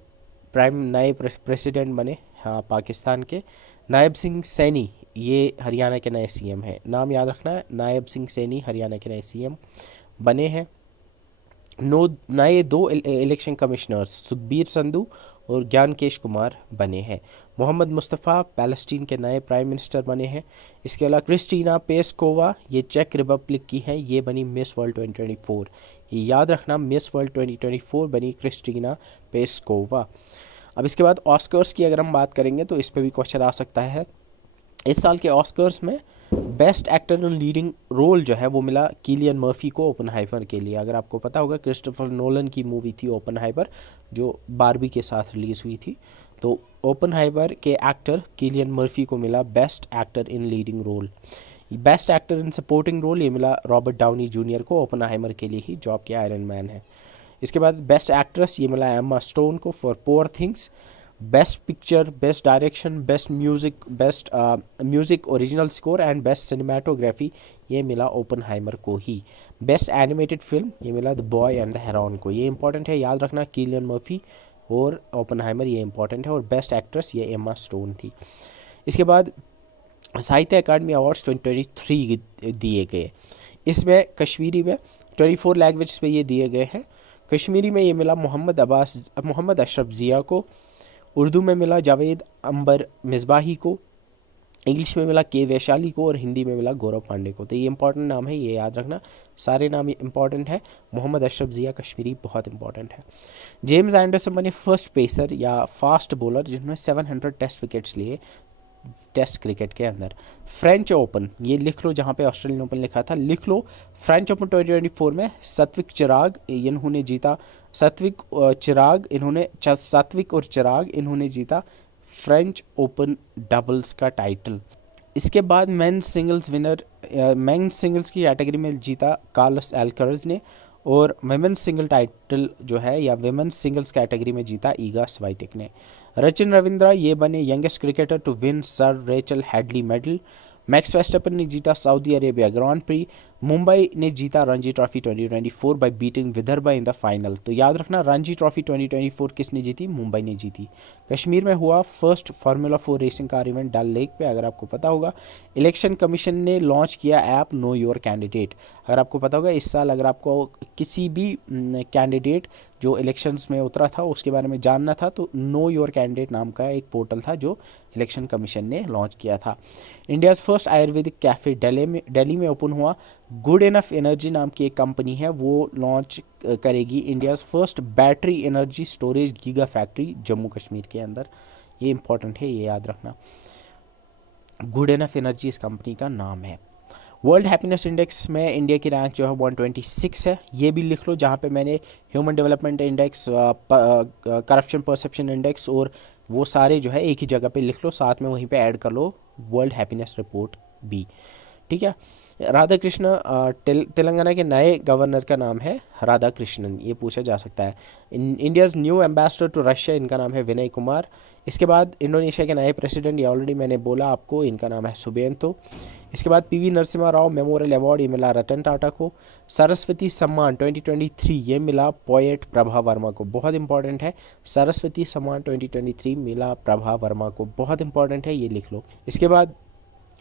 प्राइम नए प्रेसिडेंट बने, हाँ, पाकिस्तान के। नायब सिंह सैनी ये हरियाणा के नए CM हैं, नाम याद रखना है, नायब सिंह सैनी हरियाणा के नए CM बने हैं। नए 2 इलेक्शन कमिश्नर्स सुखबीर संधू और ज्ञानकेश कुमार बने हैं। मोहम्मद मुस्तफ़ा पैलेस्टीन के नए प्राइम मिनिस्टर बने हैं। इसके अलावा क्रिस्टीना पेस्कोवा, ये चेक रिपब्लिक की हैं, ये बनी मिस वर्ल्ड 2024, ये याद रखना, मिस वर्ल्ड 2024 बनी क्रिस्टीना पेस्कोवा। अब इसके बाद ऑस्कर्स की अगर हम बात करेंगे तो इस पर भी क्वेश्चन आ सकता है। इस साल के ऑस्कर्स में best actor in leading role जो है वो मिला किलियन मर्फी को ओपनहाइमर के लिए। अगर आपको पता होगा क्रिस्टोफर नोलन की मूवी थी ओपनहाइमर, जो बारबी के साथ रिलीज़ हुई थी, तो ओपनहाइमर के एक्टर किलियन मर्फी को मिला best actor in leading role. Best actor in supporting role ये मिला रॉबर्ट डाउनी जूनियर को, ओपनहाइमर के लिए ही, जॉब के आयरन मैन है। इसके बाद बेस्ट एक्ट्रेस ये मिला एम्मा स्टोन को for Poor Things. Best picture, best direction, best music, best music original score and best cinematography ये मिला ओपनहाइमर को ही। बेस्ट एनिमेटेड फिल्म ये मिला the boy and the Heron को, ये इंपॉर्टेंट है, याद रखना, किलियन मर्फी और ओपनहाइमर, ये इंपॉर्टेंट है। और बेस्ट एक्ट्रेस ये एम्मा स्टोन थी। इसके बाद साहित्य अकादमी अवार्ड्स 2023 दिए गए, इसमें कश्मीरी में 24 लैंग्वेज पे ये दिए गए हैं। कश्मीरी में ये मिला मोहम्मद अशरफ ज़िया को, उर्दू में मिला जावेद अंबर मिसबाही को, इंग्लिश में मिला के वैशाली को और हिंदी में मिला गौरव पांडे को। तो ये इंपॉर्टेंट नाम है, ये याद रखना, सारे नाम इंपॉर्टेंट है। मोहम्मद अशरफ ज़िया कश्मीरी बहुत इंपॉर्टेंट है। जेम्स एंडरसन बने फर्स्ट पेसर या फास्ट बॉलर जिन्होंने 700 टेस्ट विकेट्स लिए टेस्ट क्रिकेट के अंदर। फ्रेंच ओपन ये लिख लो, जहाँ पे ऑस्ट्रेलियन ओपन लिखा था लिख लो। फ्रेंच ओपन 2024 में सात्विक इन्होंने जीता, सात्विक और चिराग इन्होंने जीता फ्रेंच ओपन डबल्स का टाइटल। इसके बाद मेंस सिंगल्स की कैटेगरी में जीता कार्लोस अल्कराज ने, और विमेंस सिंगल टाइटल जो है या विमेंस सिंगल्स कैटेगरी में जीता ईगा स्वाइटेक ने। रचिन रविंद्रा ये बने youngest cricketer to win Sir Richard Hadlee medal. Max Verstappen ने जीता Saudi Arabia Grand Prix. Mumbai ने जीता Ranji trophy 2024 by beating Vidarbha in the final. तो याद रखना, रणजी ट्रॉफी 2024 किसने जीती? मुंबई ने जीती। कश्मीर में हुआ first formula 4 racing car event Dal lake पे, अगर आपको पता होगा। इलेक्शन कमीशन ने लॉन्च किया ऐप नो योर कैंडिडेट, अगर आपको पता होगा। इस साल अगर आपको किसी भी कैंडिडेट जो इलेक्शंस में उतरा था उसके बारे में जानना था तो नो योर कैंडिडेट नाम का एक पोर्टल था जो इलेक्शन कमीशन ने लॉन्च किया था। India's first Ayurvedic cafe Delhi में ओपन हुआ। गुड इनफ एनर्जी नाम की एक कंपनी है, वो लॉन्च करेगी India's first battery energy storage giga factory Jammu Kashmir के अंदर। ये इंपॉर्टेंट है, ये याद रखना। गुड इनफ एनर्जी इस कंपनी का नाम है। वर्ल्ड हैप्पीनेस इंडेक्स में इंडिया की रैंक जो है 126 है, ये भी लिख लो, जहाँ पे मैंने human development index, corruption perception index और वो सारे जो है एक ही जगह पे लिख लो, साथ में वहीं पे ऐड कर लो वर्ल्ड हैप्पीनेस रिपोर्ट भी, ठीक है। राधा कृष्ण तेलंगाना के नए गवर्नर का नाम है राधा कृष्णन, ये पूछा जा सकता है। India's new ambassador to Russia, इनका नाम है विनय कुमार। इसके बाद इंडोनेशिया के नए प्रेसिडेंट, ये ऑलरेडी मैंने बोला आपको, इनका नाम है सुबेंतो। इसके बाद PV Narasimha Rao memorial award, ये मिला रतन टाटा को। सरस्वती सम्मान 2023 ये मिला पोएट प्रभा वर्मा को, बहुत इंपॉर्टेंट है। सरस्वती सम्मान 2023 मिला प्रभा वर्मा को, बहुत इंपॉर्टेंट है, ये लिख लो। इसके बाद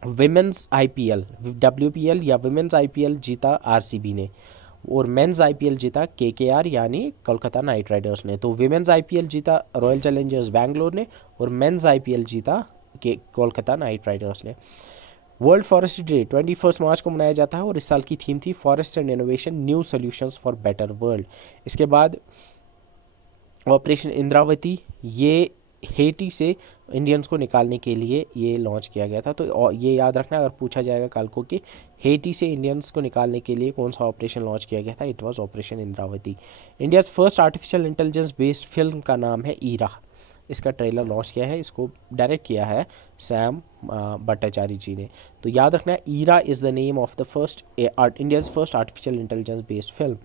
विमेंस आईपीएल WPL या विमेंस आईपीएल जीता आरसीबी ने, और मेंस आईपीएल जीता केकेआर यानी कोलकाता नाइट राइडर्स ने। तो विमेंस आईपीएल जीता रॉयल चैलेंजर्स बैंगलोर ने और मेंस आईपीएल जीता कोलकाता नाइट राइडर्स ने। वर्ल्ड फॉरेस्ट डे 21 मार्च को मनाया जाता है और इस साल की थीम थी forest and innovation new solutions for better world. इसके बाद ऑपरेशन इंद्रावती, ये हेटी से इंडियंस को निकालने के लिए ये लॉन्च किया गया था। तो ये याद रखना, अगर पूछा जाएगा कल को कि हेटी से इंडियंस को निकालने के लिए कौन सा ऑपरेशन लॉन्च किया गया था, it was operation Indravati. India's first artificial intelligence based film का नाम है ईरा, इसका ट्रेलर लॉन्च किया है, इसको डायरेक्ट किया है सैम भट्टाचार्य जी ने। तो याद रखना, Irah is the name of the first India's first artificial intelligence based film.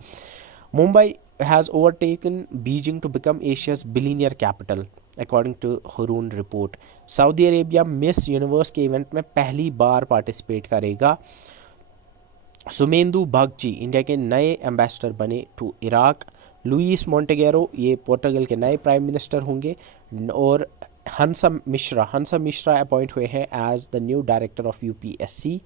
Mumbai has overtaken Beijing to become Asia's billionaire capital according to Hurun report। Saudi Arabia miss universe के इवेंट में पहली बार participate करेगा। Sumendu Bagchi India के नए ambassador बने to Iraq. Louis मोंटेगेरो ये पोर्टुगल के नए प्राइम मिनिस्टर होंगे। और हंसा मिश्रा अपॉइंट हुए हैं as the new director of UPSC.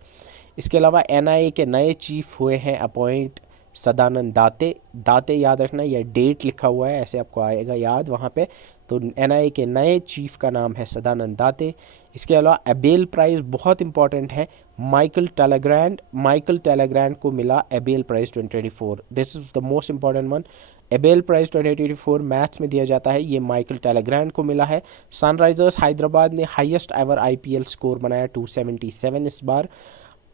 इसके अलावा एनआईए के नए चीफ हुए हैं अपॉइंट सदानंद दाते याद रखना, यह डेट लिखा हुआ है, ऐसे आपको आएगा याद वहाँ पे। तो एनआईए के नए चीफ का नाम है सदानंद दाते। इसके अलावा एबेल प्राइज़ बहुत इंपॉर्टेंट है, माइकल टेलेग्रैंड को मिला Abel prize 2024, this is the most important one. Abel prize 2024 maths में दिया जाता है, ये माइकल टेलेग्रैंड को मिला है। सनराइजर्स हैदराबाद ने हाईएस्ट एवर आईपीएल स्कोर बनाया 277 इस बार।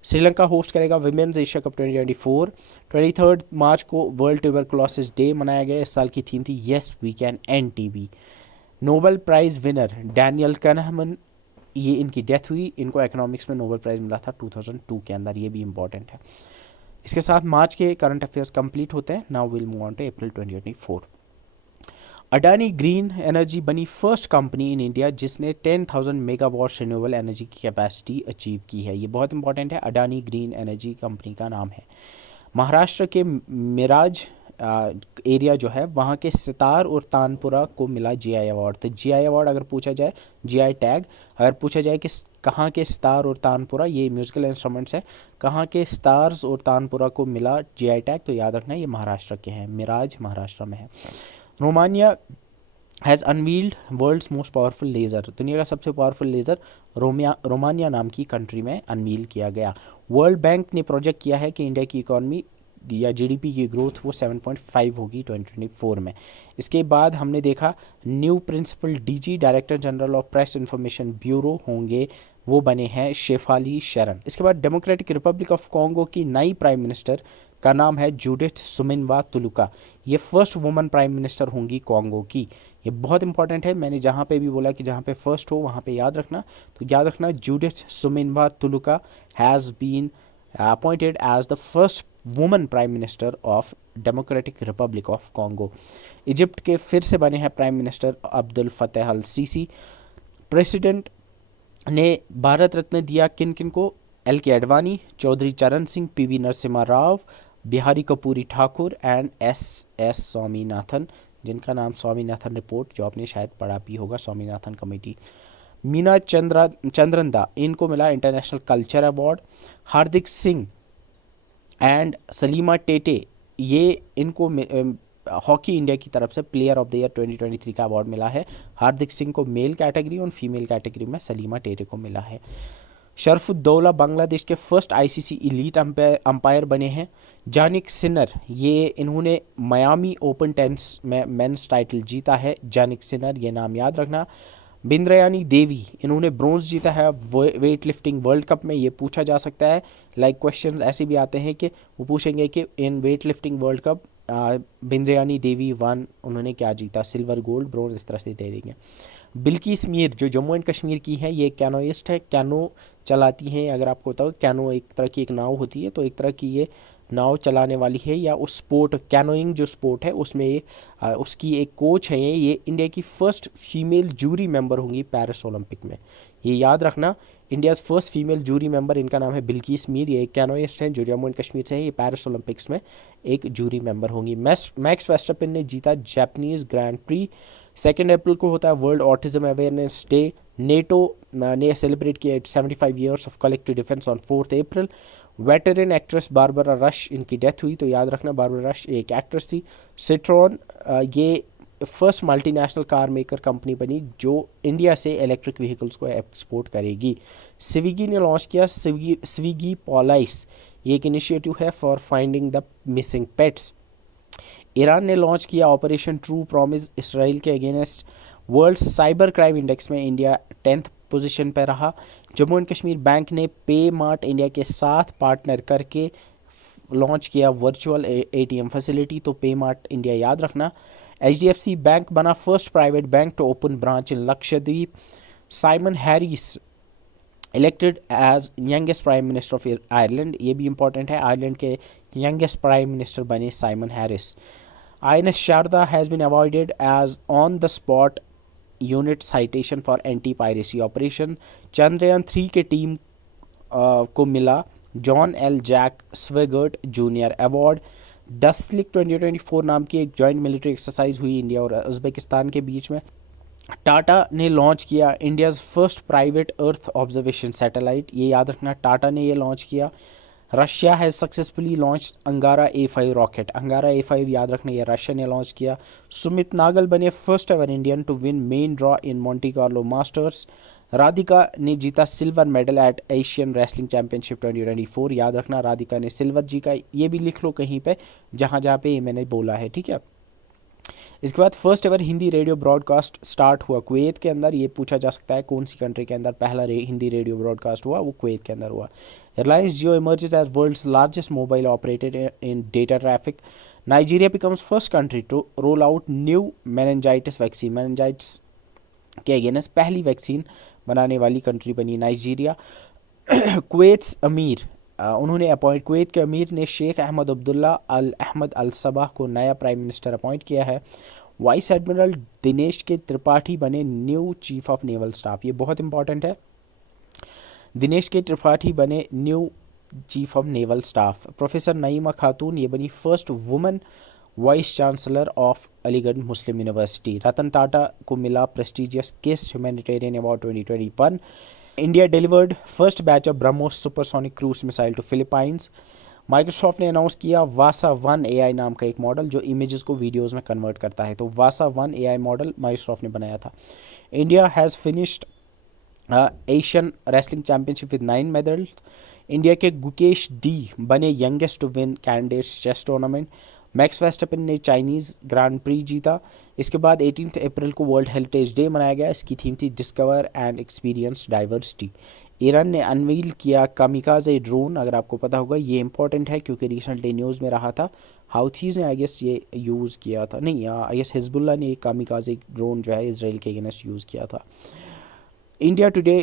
श्रीलंका होस्ट करेगा विमेंस एशिया कप 2024। 23 मार्च को वर्ल्ड ट्यूबरकुलोसिस डे मनाया गया, इस साल की थीम थी yes we can end TB. Nobel prize winner Daniel Kahneman, ये इनकी डेथ हुई, इनको इकोनॉमिक्स में नोबेल प्राइज़ मिला था 2002 के अंदर, ये भी इंपॉर्टेंट है। इसके साथ मार्च के करंट अफेयर्स कंप्लीट होते हैं। Now will move on to April 2024। Adani green energy बनी फर्स्ट कंपनी इन इंडिया जिसने 10,000 मेगावाट रिन्यूएबल एनर्जी की कैपेसिटी अचीव की है, ये बहुत इंपॉर्टेंट है। अडानी ग्रीन एनर्जी कंपनी का नाम है। महाराष्ट्र के मिराज एरिया जो है वहाँ के सितार और तानपुरा को मिला जीआई अवार्ड। तो जीआई अवार्ड अगर पूछा जाए, जीआई टैग अगर पूछा जाए कि कहाँ के सितार और तानपुरा, ये म्यूजिकल इंस्ट्रूमेंट्स है, कहाँ के स्टार्स और तानपुरा को मिला जीआई टैग, तो याद रखना ये महाराष्ट्र के हैं, मिराज महाराष्ट्र में है। Romania has unveiled world's most powerful laser, दुनिया का सबसे पावरफुल लेज़र रोमानिया नाम की कंट्री में अनवील किया गया। वर्ल्ड बैंक ने प्रोजेक्ट किया है कि इंडिया की इकॉनमी या जीडीपी की ग्रोथ वो 7.5 होगी 2024 में। इसके बाद हमने देखा new principal DG director general of press information bureau होंगे, वो बने हैं शेफाली शरण। इसके बाद डेमोक्रेटिक रिपब्लिक ऑफ कॉन्गो की नई प्राइम मिनिस्टर का नाम है जूडिथ सुमिनवा तुलुका, ये फर्स्ट वुमन प्राइम मिनिस्टर होंगी कॉन्गो की, ये बहुत इंपॉर्टेंट है। मैंने जहाँ पे भी बोला कि जहाँ पे फर्स्ट हो वहाँ पे याद रखना, तो याद रखना Judith Suminwa Tuluka has been appointed as the first woman prime minister of democratic republic of Congo. Egypt के फिर से बने हैं prime minister Abdel Fattah al Sisi. President ने भारत रत्न दिया किन किन को? एल के Advani, Chaudhary Charan Singh, PV Narasimha Rao, Bihari Karpoori Thakur and S S Swaminathan, जिनका नाम स्वामीनाथन रिपोर्ट, जो आपने शायद पढ़ा भी होगा, स्वामीनाथन कमेटी। मीना चंद्रंदा, इनको मिला international culture award. Hardik Singh and Salima Tete, ये इनको हॉकी इंडिया की तरफ से प्लेयर ऑफ द ईयर 2023 का अवार्ड मिला है। हार्दिक सिंह को मेल कैटेगरी और फीमेल कैटेगरी में सलीमा टेटे को मिला है। शरफुद्दौला बांग्लादेश के फर्स्ट आईसीसी इलीट अंपायर बने हैं। जानिक सिनर, ये इन्होंने मियामी ओपन टेनिस में मेंस टाइटल जीता है। जानिक सिनर, ये नाम याद रखना। बिंद्रयानी देवी, इन्होंने ब्रोंज जीता है वेट लिफ्टिंग वर्ल्ड कप में। ये पूछा जा सकता है, लाइक क्वेश्चन ऐसे भी आते हैं कि वो पूछेंगे कि इन weight lifting world cup Bindyarani देवी वन, उन्होंने क्या जीता, सिल्वर गोल्ड ब्रोंज, इस तरह से दे देंगे। बिल्किस मीर, जो जम्मू एंड कश्मीर की है, ये कैनोइस्ट है, कैनो चलाती हैं। अगर आपको बताओ, कैनो एक तरह की एक नाव होती है, तो एक तरह की ये नाव चलाने वाली है, या उस स्पोर्ट कैनोइंग जो स्पोर्ट है उसमें उसकी एक कोच है। ये इंडिया की फर्स्ट फीमेल जूरी मेंबर होंगी पेरिस ओलंपिक में, ये याद रखना। India's first female jury member, इनका नाम है बिल्किस मीर, ये एक कैनोइस्ट हैं जो जम्मू एंड कश्मीर से है। ये पेरिस ओलंपिक्स में एक जूरी मेंबर होंगी। मैक्स वेस्टरपेन ने जीता जापानीज ग्रैंड प्री। 2 अप्रैल को होता है world autism awareness day. NATO ने सेलिब्रेट किया 75 years of collective defence on 4 April. Veteran actress Barbara rush, इनकी डेथ हुई, तो याद रखना बारबरा रश एक एक्ट्रेस थी। सिट्रॉन, ये first multinational car maker company बनी जो इंडिया से इलेक्ट्रिक व्हीकल्स को एक्सपोर्ट करेगी। स्विगी ने लॉन्च किया स्विगी पॉलाइस, ये एक इनिशिएटिव है for finding the missing pets. Iran ने लॉन्च किया ऑपरेशन ट्रू प्रॉमिस इसराइल के against. World cyber crime index में इंडिया 10th पोजीशन पर रहा। जम्मू एंड कश्मीर बैंक ने पे मार्ट इंडिया के साथ पार्टनर करके लॉन्च किया वर्चुअल एटीएम फैसिलिटी, तो पे मार्ट इंडिया याद रखना। एचडीएफसी बैंक बना first private bank to open branch in Lakshadweep. Simon Harris elected as youngest prime minister of Ireland, ये भी इंपॉर्टेंट है, आयरलैंड के यंगेस्ट प्राइम मिनिस्टर बने Simon Harris. INS Sharda has been awarded as on the spot unit citation for anti piracy operation. Chandrayaan 3 के team को मिला John L Jack Swigert Junior award. Dustlik 2024 नाम की एक जॉइंट मिलिट्री एक्सरसाइज हुई India और Uzbekistan के बीच में। टाटा ने लॉन्च किया India's first private earth observation satellite, ये याद रखना, टाटा ने ये लॉन्च किया। रशिया हैज़ सक्सेसफुली लॉन्च अंगारा A5 रॉकेट, अंगारा A5 याद रखना, ये रशिया ने लॉन्च किया। सुमित नागल बने first ever Indian to win main draw in Monte Carlo masters. Radhika ने जीता silver medal at Asian wrestling championship 2024, याद रखना राधिका ने सिल्वर जी का, ये भी लिख लो कहीं पे जहाँ जहाँ पे ये मैंने बोला है, ठीक है। इसके बाद first ever Hindi radio broadcast start हुआ कुवैत के अंदर, ये पूछा जा सकता है कौन सी कंट्री के अंदर पहला हिंदी रेडियो ब्रॉडकास्ट हुआ, वो कुवैत के अंदर हुआ। Reliance Jio emerges as world's largest mobile operator in data traffic. Nigeria becomes first country to roll out new meningitis vaccine, meningitis के अगेंस्ट पहली वैक्सीन बनाने वाली कंट्री बनी नाइजीरिया। कुवैत अमीर उन्होंने अपॉइंट, कुवैत के अमीर ने शेख अहमद अब्दुल्ला अल अहमद अल सबाह को नया प्राइम मिनिस्टर अपॉइंट किया है। Vice admiral Dinesh K Tripathi बने new chief of naval staff, ये बहुत इंपॉर्टेंट है, दिनेश के त्रिपाठी बने new chief of naval staff. Professor Naima Khatoon, ये बनी first woman vice chancellor of Aligarh Muslim University. Ratan Tata को मिला prestigious KISS humanitarian award 2021। India delivered first batch of BrahMos supersonic cruise missile to Philippines. Microsoft ने announce किया VASA 1 AI नाम का एक model जो इमेजेस को वीडियोस में कन्वर्ट करता है, तो वासा 1 AI मॉडल माइक्रोसॉफ्ट ने बनाया था। India has finished Asian wrestling championship with 9 medals. India के गुकेश डी बने youngest to win candidates chess tournament. Max Verstappen ने चाइनीज़ ग्रांड प्री जीता। इसके बाद 18 अप्रैल को वर्ल्ड हेरिटेज डे मनाया गया, इसकी थीम थी discover and experience diversity. Iran ने अनवील किया कामिकाजे ड्रोन, अगर आपको पता होगा ये इंपॉर्टेंट है क्योंकि रिसेंटली न्यूज़ में रहा था, हाउथीज़ ने आई गेस ये यूज़ किया था, नहीं आई गेस हिजबुल्ला ने कामिकाजे ड्रोन जो है इसराइल के अगेंस्ट यूज़ किया था। India Today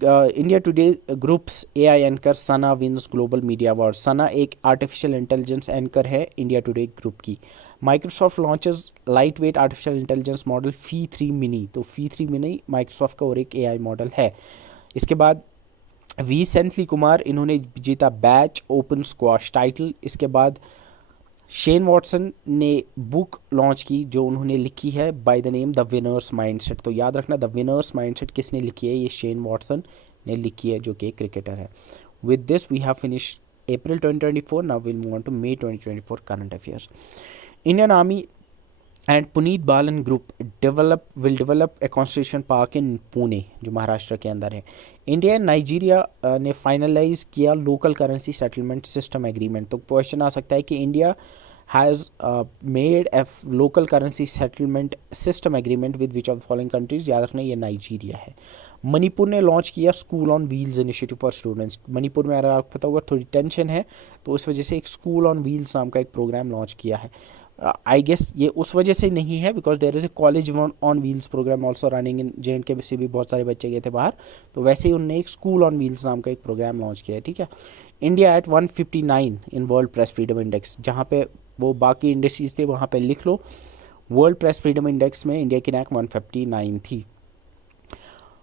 India Today group's AI anchor Sana wins global media award. Sana एक आर्टिफिशियल इंटेलिजेंस एंकर है इंडिया टुडे ग्रुप की। Microsoft launches light weight artificial intelligence model Phi 3 mini, तो Phi 3 mini Microsoft का और एक AI model है। इसके बाद वी सेंथली कुमार, इन्होंने जीता बैच ओपन स्क्वाश टाइटल। इसके बाद शेन वॉटसन ने बुक लॉन्च की जो उन्होंने लिखी है by the name the winners mindset. तो याद रखना द विनर्स माइंडसेट किसने लिखी है, ये शेन वॉटसन ने लिखी है जो कि क्रिकेटर है। With this we have finish April 2024, now will move on to May 2024 current affairs. Indian army and Puneet Balan group will develop a constitution park in Pune जो महाराष्ट्र के अंदर है। इंडिया एंड नाइजीरिया ने फाइनलाइज किया local currency settlement system agreement. तो question आ सकता है कि India has made a local currency settlement system agreement with which of the following countries. याद रखना ये नाइजीरिया है। मणिपुर ने लॉन्च किया school on wheels initiative for students. Manipur में अगर आपको पता होगा थोड़ी टेंशन है तो उस वजह से एक स्कूल ऑन व्हील्स नाम का एक प्रोग्राम लॉन्च किया है। आई गेस ये उस वजह से नहीं है because there is a college on wheels programme also running in JNK से भी बहुत सारे बच्चे गए थे बाहर, तो वैसे ही उन्होंने एक स्कूल ऑन व्हील्स नाम का एक प्रोग्राम लॉन्च किया है। ठीक है। India at 159 in world press freedom index, जहाँ पे वो बाकी इंडेक्सेस थे वहाँ पे लिख लो। वर्ल्ड प्रेस फ्रीडम इंडेक्स में इंडिया की रैंक 159 थी।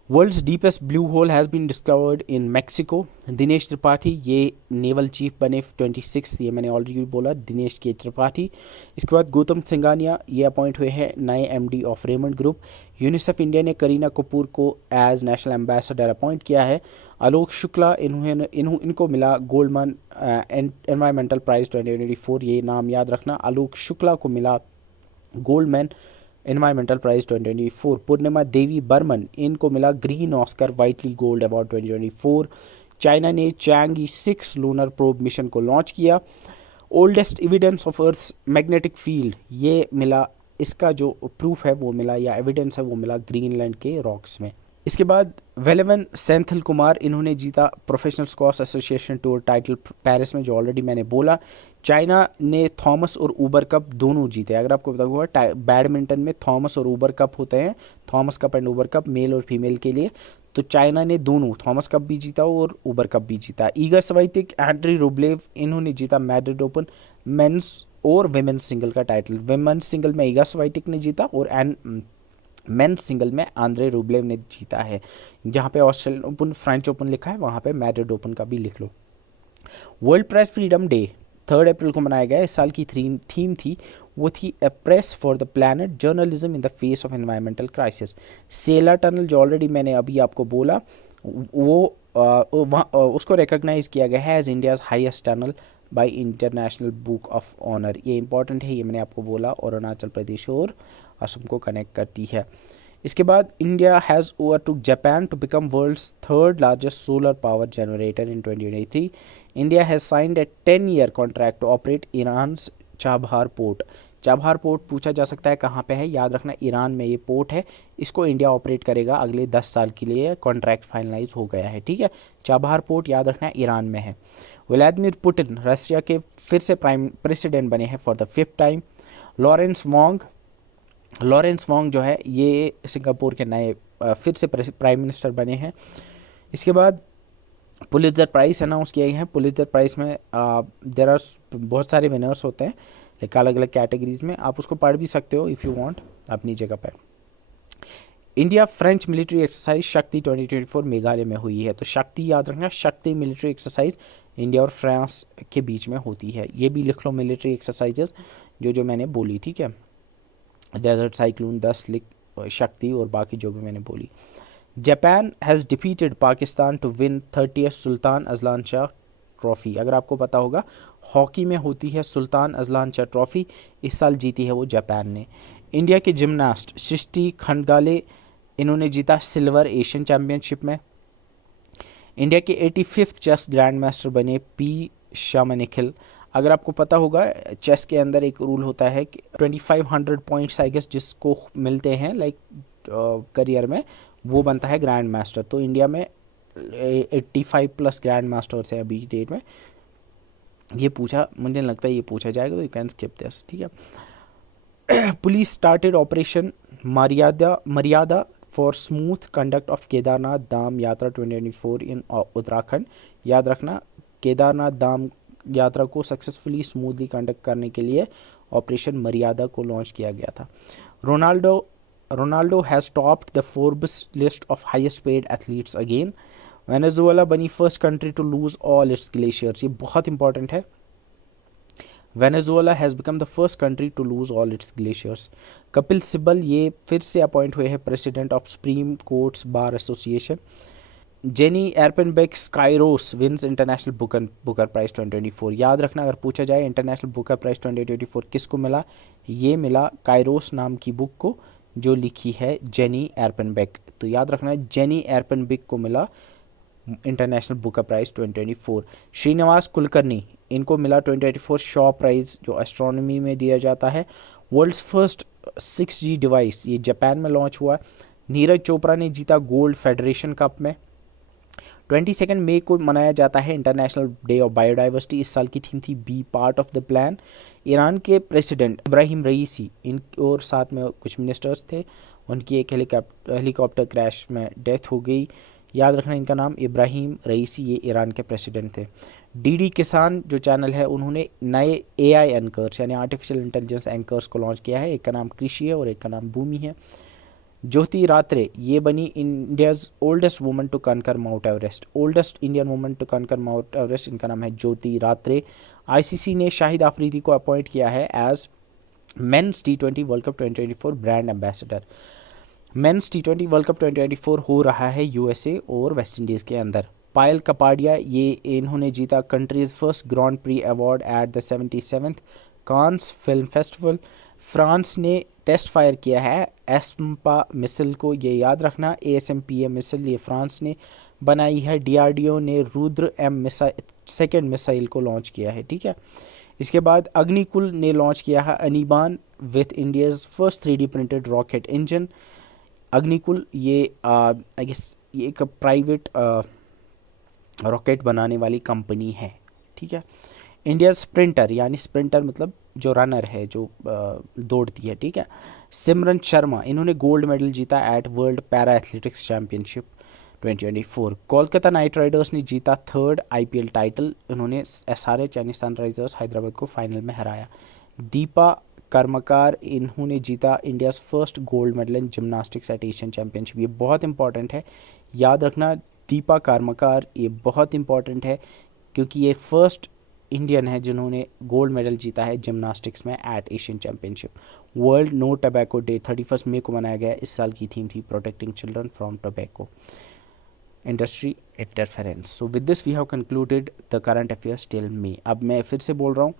World's deepest blue hole has been discovered in Mexico. Dinesh Tripathi ये नेवल चीफ बने 26, ये मैंने ऑलरेडी बोला दिनेश के त्रिपाठी। इसके बाद गौतम सिंघानिया ये अपॉइंट हुए हैं नए MD of Raymond group. UNICEF India ने करीना कपूर को एज नेशनल एम्बेसडर अपॉइंट किया है। आलोक शुक्ला इनको मिला गोल्डमैन एनवायरमेंटल प्राइज 2024, ये नाम याद रखना। आलोक शुक्ला को मिला Goldman environmental prize 2024। Purnima Devi Barman इनको मिला green Oscar Whitley gold award 2024। China ने चैंगी 6 लूनर प्रोब मिशन को लॉन्च किया। Oldest evidence of earth's magnetic field ये मिला, इसका जो प्रूफ है वो मिला या एविडेंस है वो मिला ग्रीनलैंड के रॉक्स में। इसके बाद वेलेवन सेंथिल कुमार इन्होंने जीता professional squash association tour title Paris में जो ऑलरेडी मैंने बोला। चाइना ने थॉमस और ऊबर कप दोनों जीते। अगर आपको पता हुआ बैडमिंटन में थॉमस और ऊबर कप होते हैं, Thomas cup and Uber cup male और फीमेल के लिए, तो चाइना ने दोनों थॉमस कप भी जीता और ऊबर कप भी जीता। ईगा स्वाइटिक एंड्री रूबलेव इन्होंने जीता मैड्रिड ओपन मेंस और विमेंस सिंगल का टाइटल। विमेंस सिंगल में ईगा स्वाइटिक ने जीता और मेंस सिंगल में आंद्रे रूबलेव ने जीता है। जहाँ पे ऑस्ट्रेलियन ओपन फ्रेंच ओपन लिखा है वहाँ पे मैड्रिड ओपन का भी लिख लो। वर्ल्ड प्रेस फ्रीडम डे 3 अप्रैल को मनाया गया। इस साल की थीम थी वो थी a press for the planet journalism in the face of environmental crisis. Sela tunnel जो ऑलरेडी मैंने अभी आपको बोला वो उसको रिकॉग्नाइज किया गया है as India's highest tunnel by international book of honour. ये इंपॉर्टेंट है, ये मैंने आपको बोला, और अरुणाचल प्रदेश और असम को कनेक्ट करती है। इसके बाद India has overtook Japan to become world's 3rd largest solar power generator in 2023। India has signed a 10-year contract to operate Iran's Chabahar port. Chabahar port पूछा जा सकता है कहाँ पे है, याद रखना ईरान में ये पोर्ट है। इसको इंडिया ऑपरेट करेगा अगले 10 साल के लिए, कॉन्ट्रैक्ट फाइनलाइज हो गया है। ठीक है, चाबहार पोर्ट याद रखना ईरान में है। व्लादिमीर पुतिन रशिया के फिर से प्राइम प्रेसिडेंट बने हैं for the 5th time. Lawrence Wong जो है ये सिंगापुर के नए फिर से प्राइम मिनिस्टर बने हैं। इसके बाद पुलित्जर प्राइज़ अनाउंस किए गए हैं। पुलित्जर प्राइज़ में देयर आर बहुत सारे विनर्स होते हैं लाइक अलग अलग कैटेगरीज में, आप उसको पढ़ भी सकते हो इफ़ यू वांट अपनी जगह पर। इंडिया फ्रेंच मिलिट्री एक्सरसाइज शक्ति 2024 मेघालय में हुई है। तो शक्ति याद रखना, शक्ति मिलिट्री एक्सरसाइज इंडिया और फ्रांस के बीच में होती है। ये भी लिख लो मिलिट्री एक्सरसाइजेस जो मैंने बोली। ठीक है, डेजर्ट साइक्लोन 10 लिख शक्ति और बाकी जो भी मैंने बोली। Japan has defeated Pakistan to win 30th Sultan Azlan Shah trophy. अगर आपको पता होगा हॉकी में होती है सुल्तान अजलान शाह ट्रॉफी, इस साल जीती है वो जापान ने। इंडिया के जिमनास्ट सृष्टि खंडगाले इन्होंने जीता सिल्वर एशियन चैम्पियनशिप में। इंडिया के 85th चेस ग्रैंड मास्टर बने P शामनिखिल। अगर आपको पता होगा चेस के अंदर एक रूल होता है कि 2500 पॉइंट्स आई गेस जिसको मिलते हैं लाइक करियर में वो बनता है ग्रैंड मास्टर। तो इंडिया में 85+ ग्रैंड मास्टर्स है अभी डेट में। ये पूछा, मुझे लगता है ये पूछा जाएगा तो यू कैन स्किप दिस। ठीक है। Police started operation Maryada for smooth conduct of Kedarnath Dham Yatra 2024 इन उत्तराखंड। याद रखना, केदारनाथ धाम यात्रा को सक्सेसफुली स्मूथली कंडक्ट करने के लिए ऑपरेशन मर्यादा को लॉन्च किया गया था। Ronaldo has topped the Forbes list of highest paid athletes again. Venezuela बनी first country to lose all its glaciers. ये बहुत इंपॉर्टेंट है। Venezuela has become the first country to lose all its glaciers. Kapil Sibal ये फिर से appoint हुए हैं president of supreme court's bar association. Jenny Erpenbeck's Kairos wins International Booker prize 2024। याद रखना, अगर पूछा जाए इंटरनेशनल बुकर प्राइज 2024 किसको मिला, ये मिला काइरोस नाम की बुक को जो लिखी है जेनी एरपेनबेक। तो याद रखना, जेनी एरपेनबेक को मिला international Booker prize 2024। Srinivas Kulkarni, इनको मिला 2024 शॉ प्राइज जो एस्ट्रोनॉमी में दिया जाता है। वर्ल्ड्स फर्स्ट 6G डिवाइस, ये जापान में लॉन्च हुआ। नीरज चोपड़ा ने जीता गोल्ड फेडरेशन कप में। 22 मई को मनाया जाता है इंटरनेशनल डे ऑफ बायोडाइवर्सिटी। इस साल की थीम थी be part of the plan. Iran के प्रेसिडेंट इब्राहिम रईसी, इन और साथ में कुछ मिनिस्टर्स थे, उनकी एक हेलीकॉप्टर क्रैश में डेथ हो गई। याद रखना इनका नाम इब्राहिम रईसी, ये ईरान के प्रेसिडेंट थे। डीडी किसान जो चैनल है, उन्होंने नए AI एंकर्स यानी आर्टिफिशियल इंटेलिजेंस एंकर्स को लॉन्च किया है। एक का नाम कृषि है और एक का नाम भूमि है। ज्योति रात्रे ये बनी India's oldest woman to conquer Mount Everest. Oldest Indian woman to conquer Mount Everest, इनका नाम है ज्योति रात्रे। ICC ने शाहिद आफरीदी को अपॉइंट किया है as men's T20 world cup 2024 brand ambassador. Men's T20 world cup 2024 हो रहा है USA और वेस्ट इंडीज़ के अंदर। पायल कपाडिया, ये इन्होंने जीता countries first grand pre award at the 77th Cannes film festival. France ने टेस्ट फायर किया है एस्पा मिसाइल को, ये याद रखना। ASMPA मिसाइल ये फ्रांस ने बनाई है। DRDO ने Rudra M missile second missile को लॉन्च किया है, ठीक है। इसके बाद अग्निकुल ने लॉन्च किया है Agnibaan with India's first 3D printed rocket engine. Agnikul ये आई गेस ये एक प्राइवेट रॉकेट बनाने वाली कंपनी है, ठीक है। इंडिया स्प्रिंटर, यानी स्प्रिंटर मतलब जो रनर है, जो दौड़ती है, ठीक है। सिमरन शर्मा, इन्होंने गोल्ड मेडल जीता at world para athletics championship 2024। Kolkata Knight Riders ने जीता 3rd IPL टाइटल। उन्होंने SRH यानी सनराइजर्स हैदराबाद को फाइनल में हराया। दीपा कर्मकार, इन्होंने जीता India's first gold medal in gymnastics at Asian championship. ये बहुत इंपॉर्टेंट है, याद रखना। दीपा कर्मकार ये बहुत इंपॉर्टेंट है क्योंकि ये फर्स्ट इंडियन है जिन्होंने गोल्ड मेडल जीता है जिम्नास्टिक्स में at Asian championship. World no tobacco day 31 मई को मनाया गया। इस साल की थीम थी protecting children from tobacco industry interference. So with this we have concluded the current affairs till May. अब मैं फिर से बोल रहा हूँ,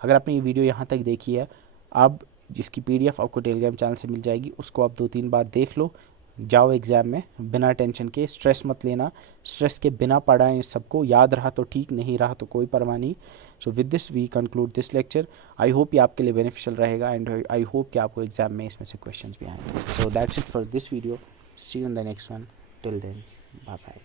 अगर आपने ये वीडियो यहाँ तक देखी है, अब जिसकी PDF आपको टेलीग्राम चैनल से मिल जाएगी, उसको आप 2-3 बार देख लो, जाओ एग्ज़ाम में बिना टेंशन के। स्ट्रेस मत लेना, स्ट्रेस के बिना पढ़ाएं सबको। याद रहा तो ठीक, नहीं रहा तो कोई परवाह नहीं। So with this we conclude this lecture. I hope ये आपके लिए बेनिफिशियल रहेगा एंड आई होप कि आपको एग्जाम में इसमें से क्वेश्चंस भी आएंगे। So that's it for this video. See you in the next one. Till then, bye bye.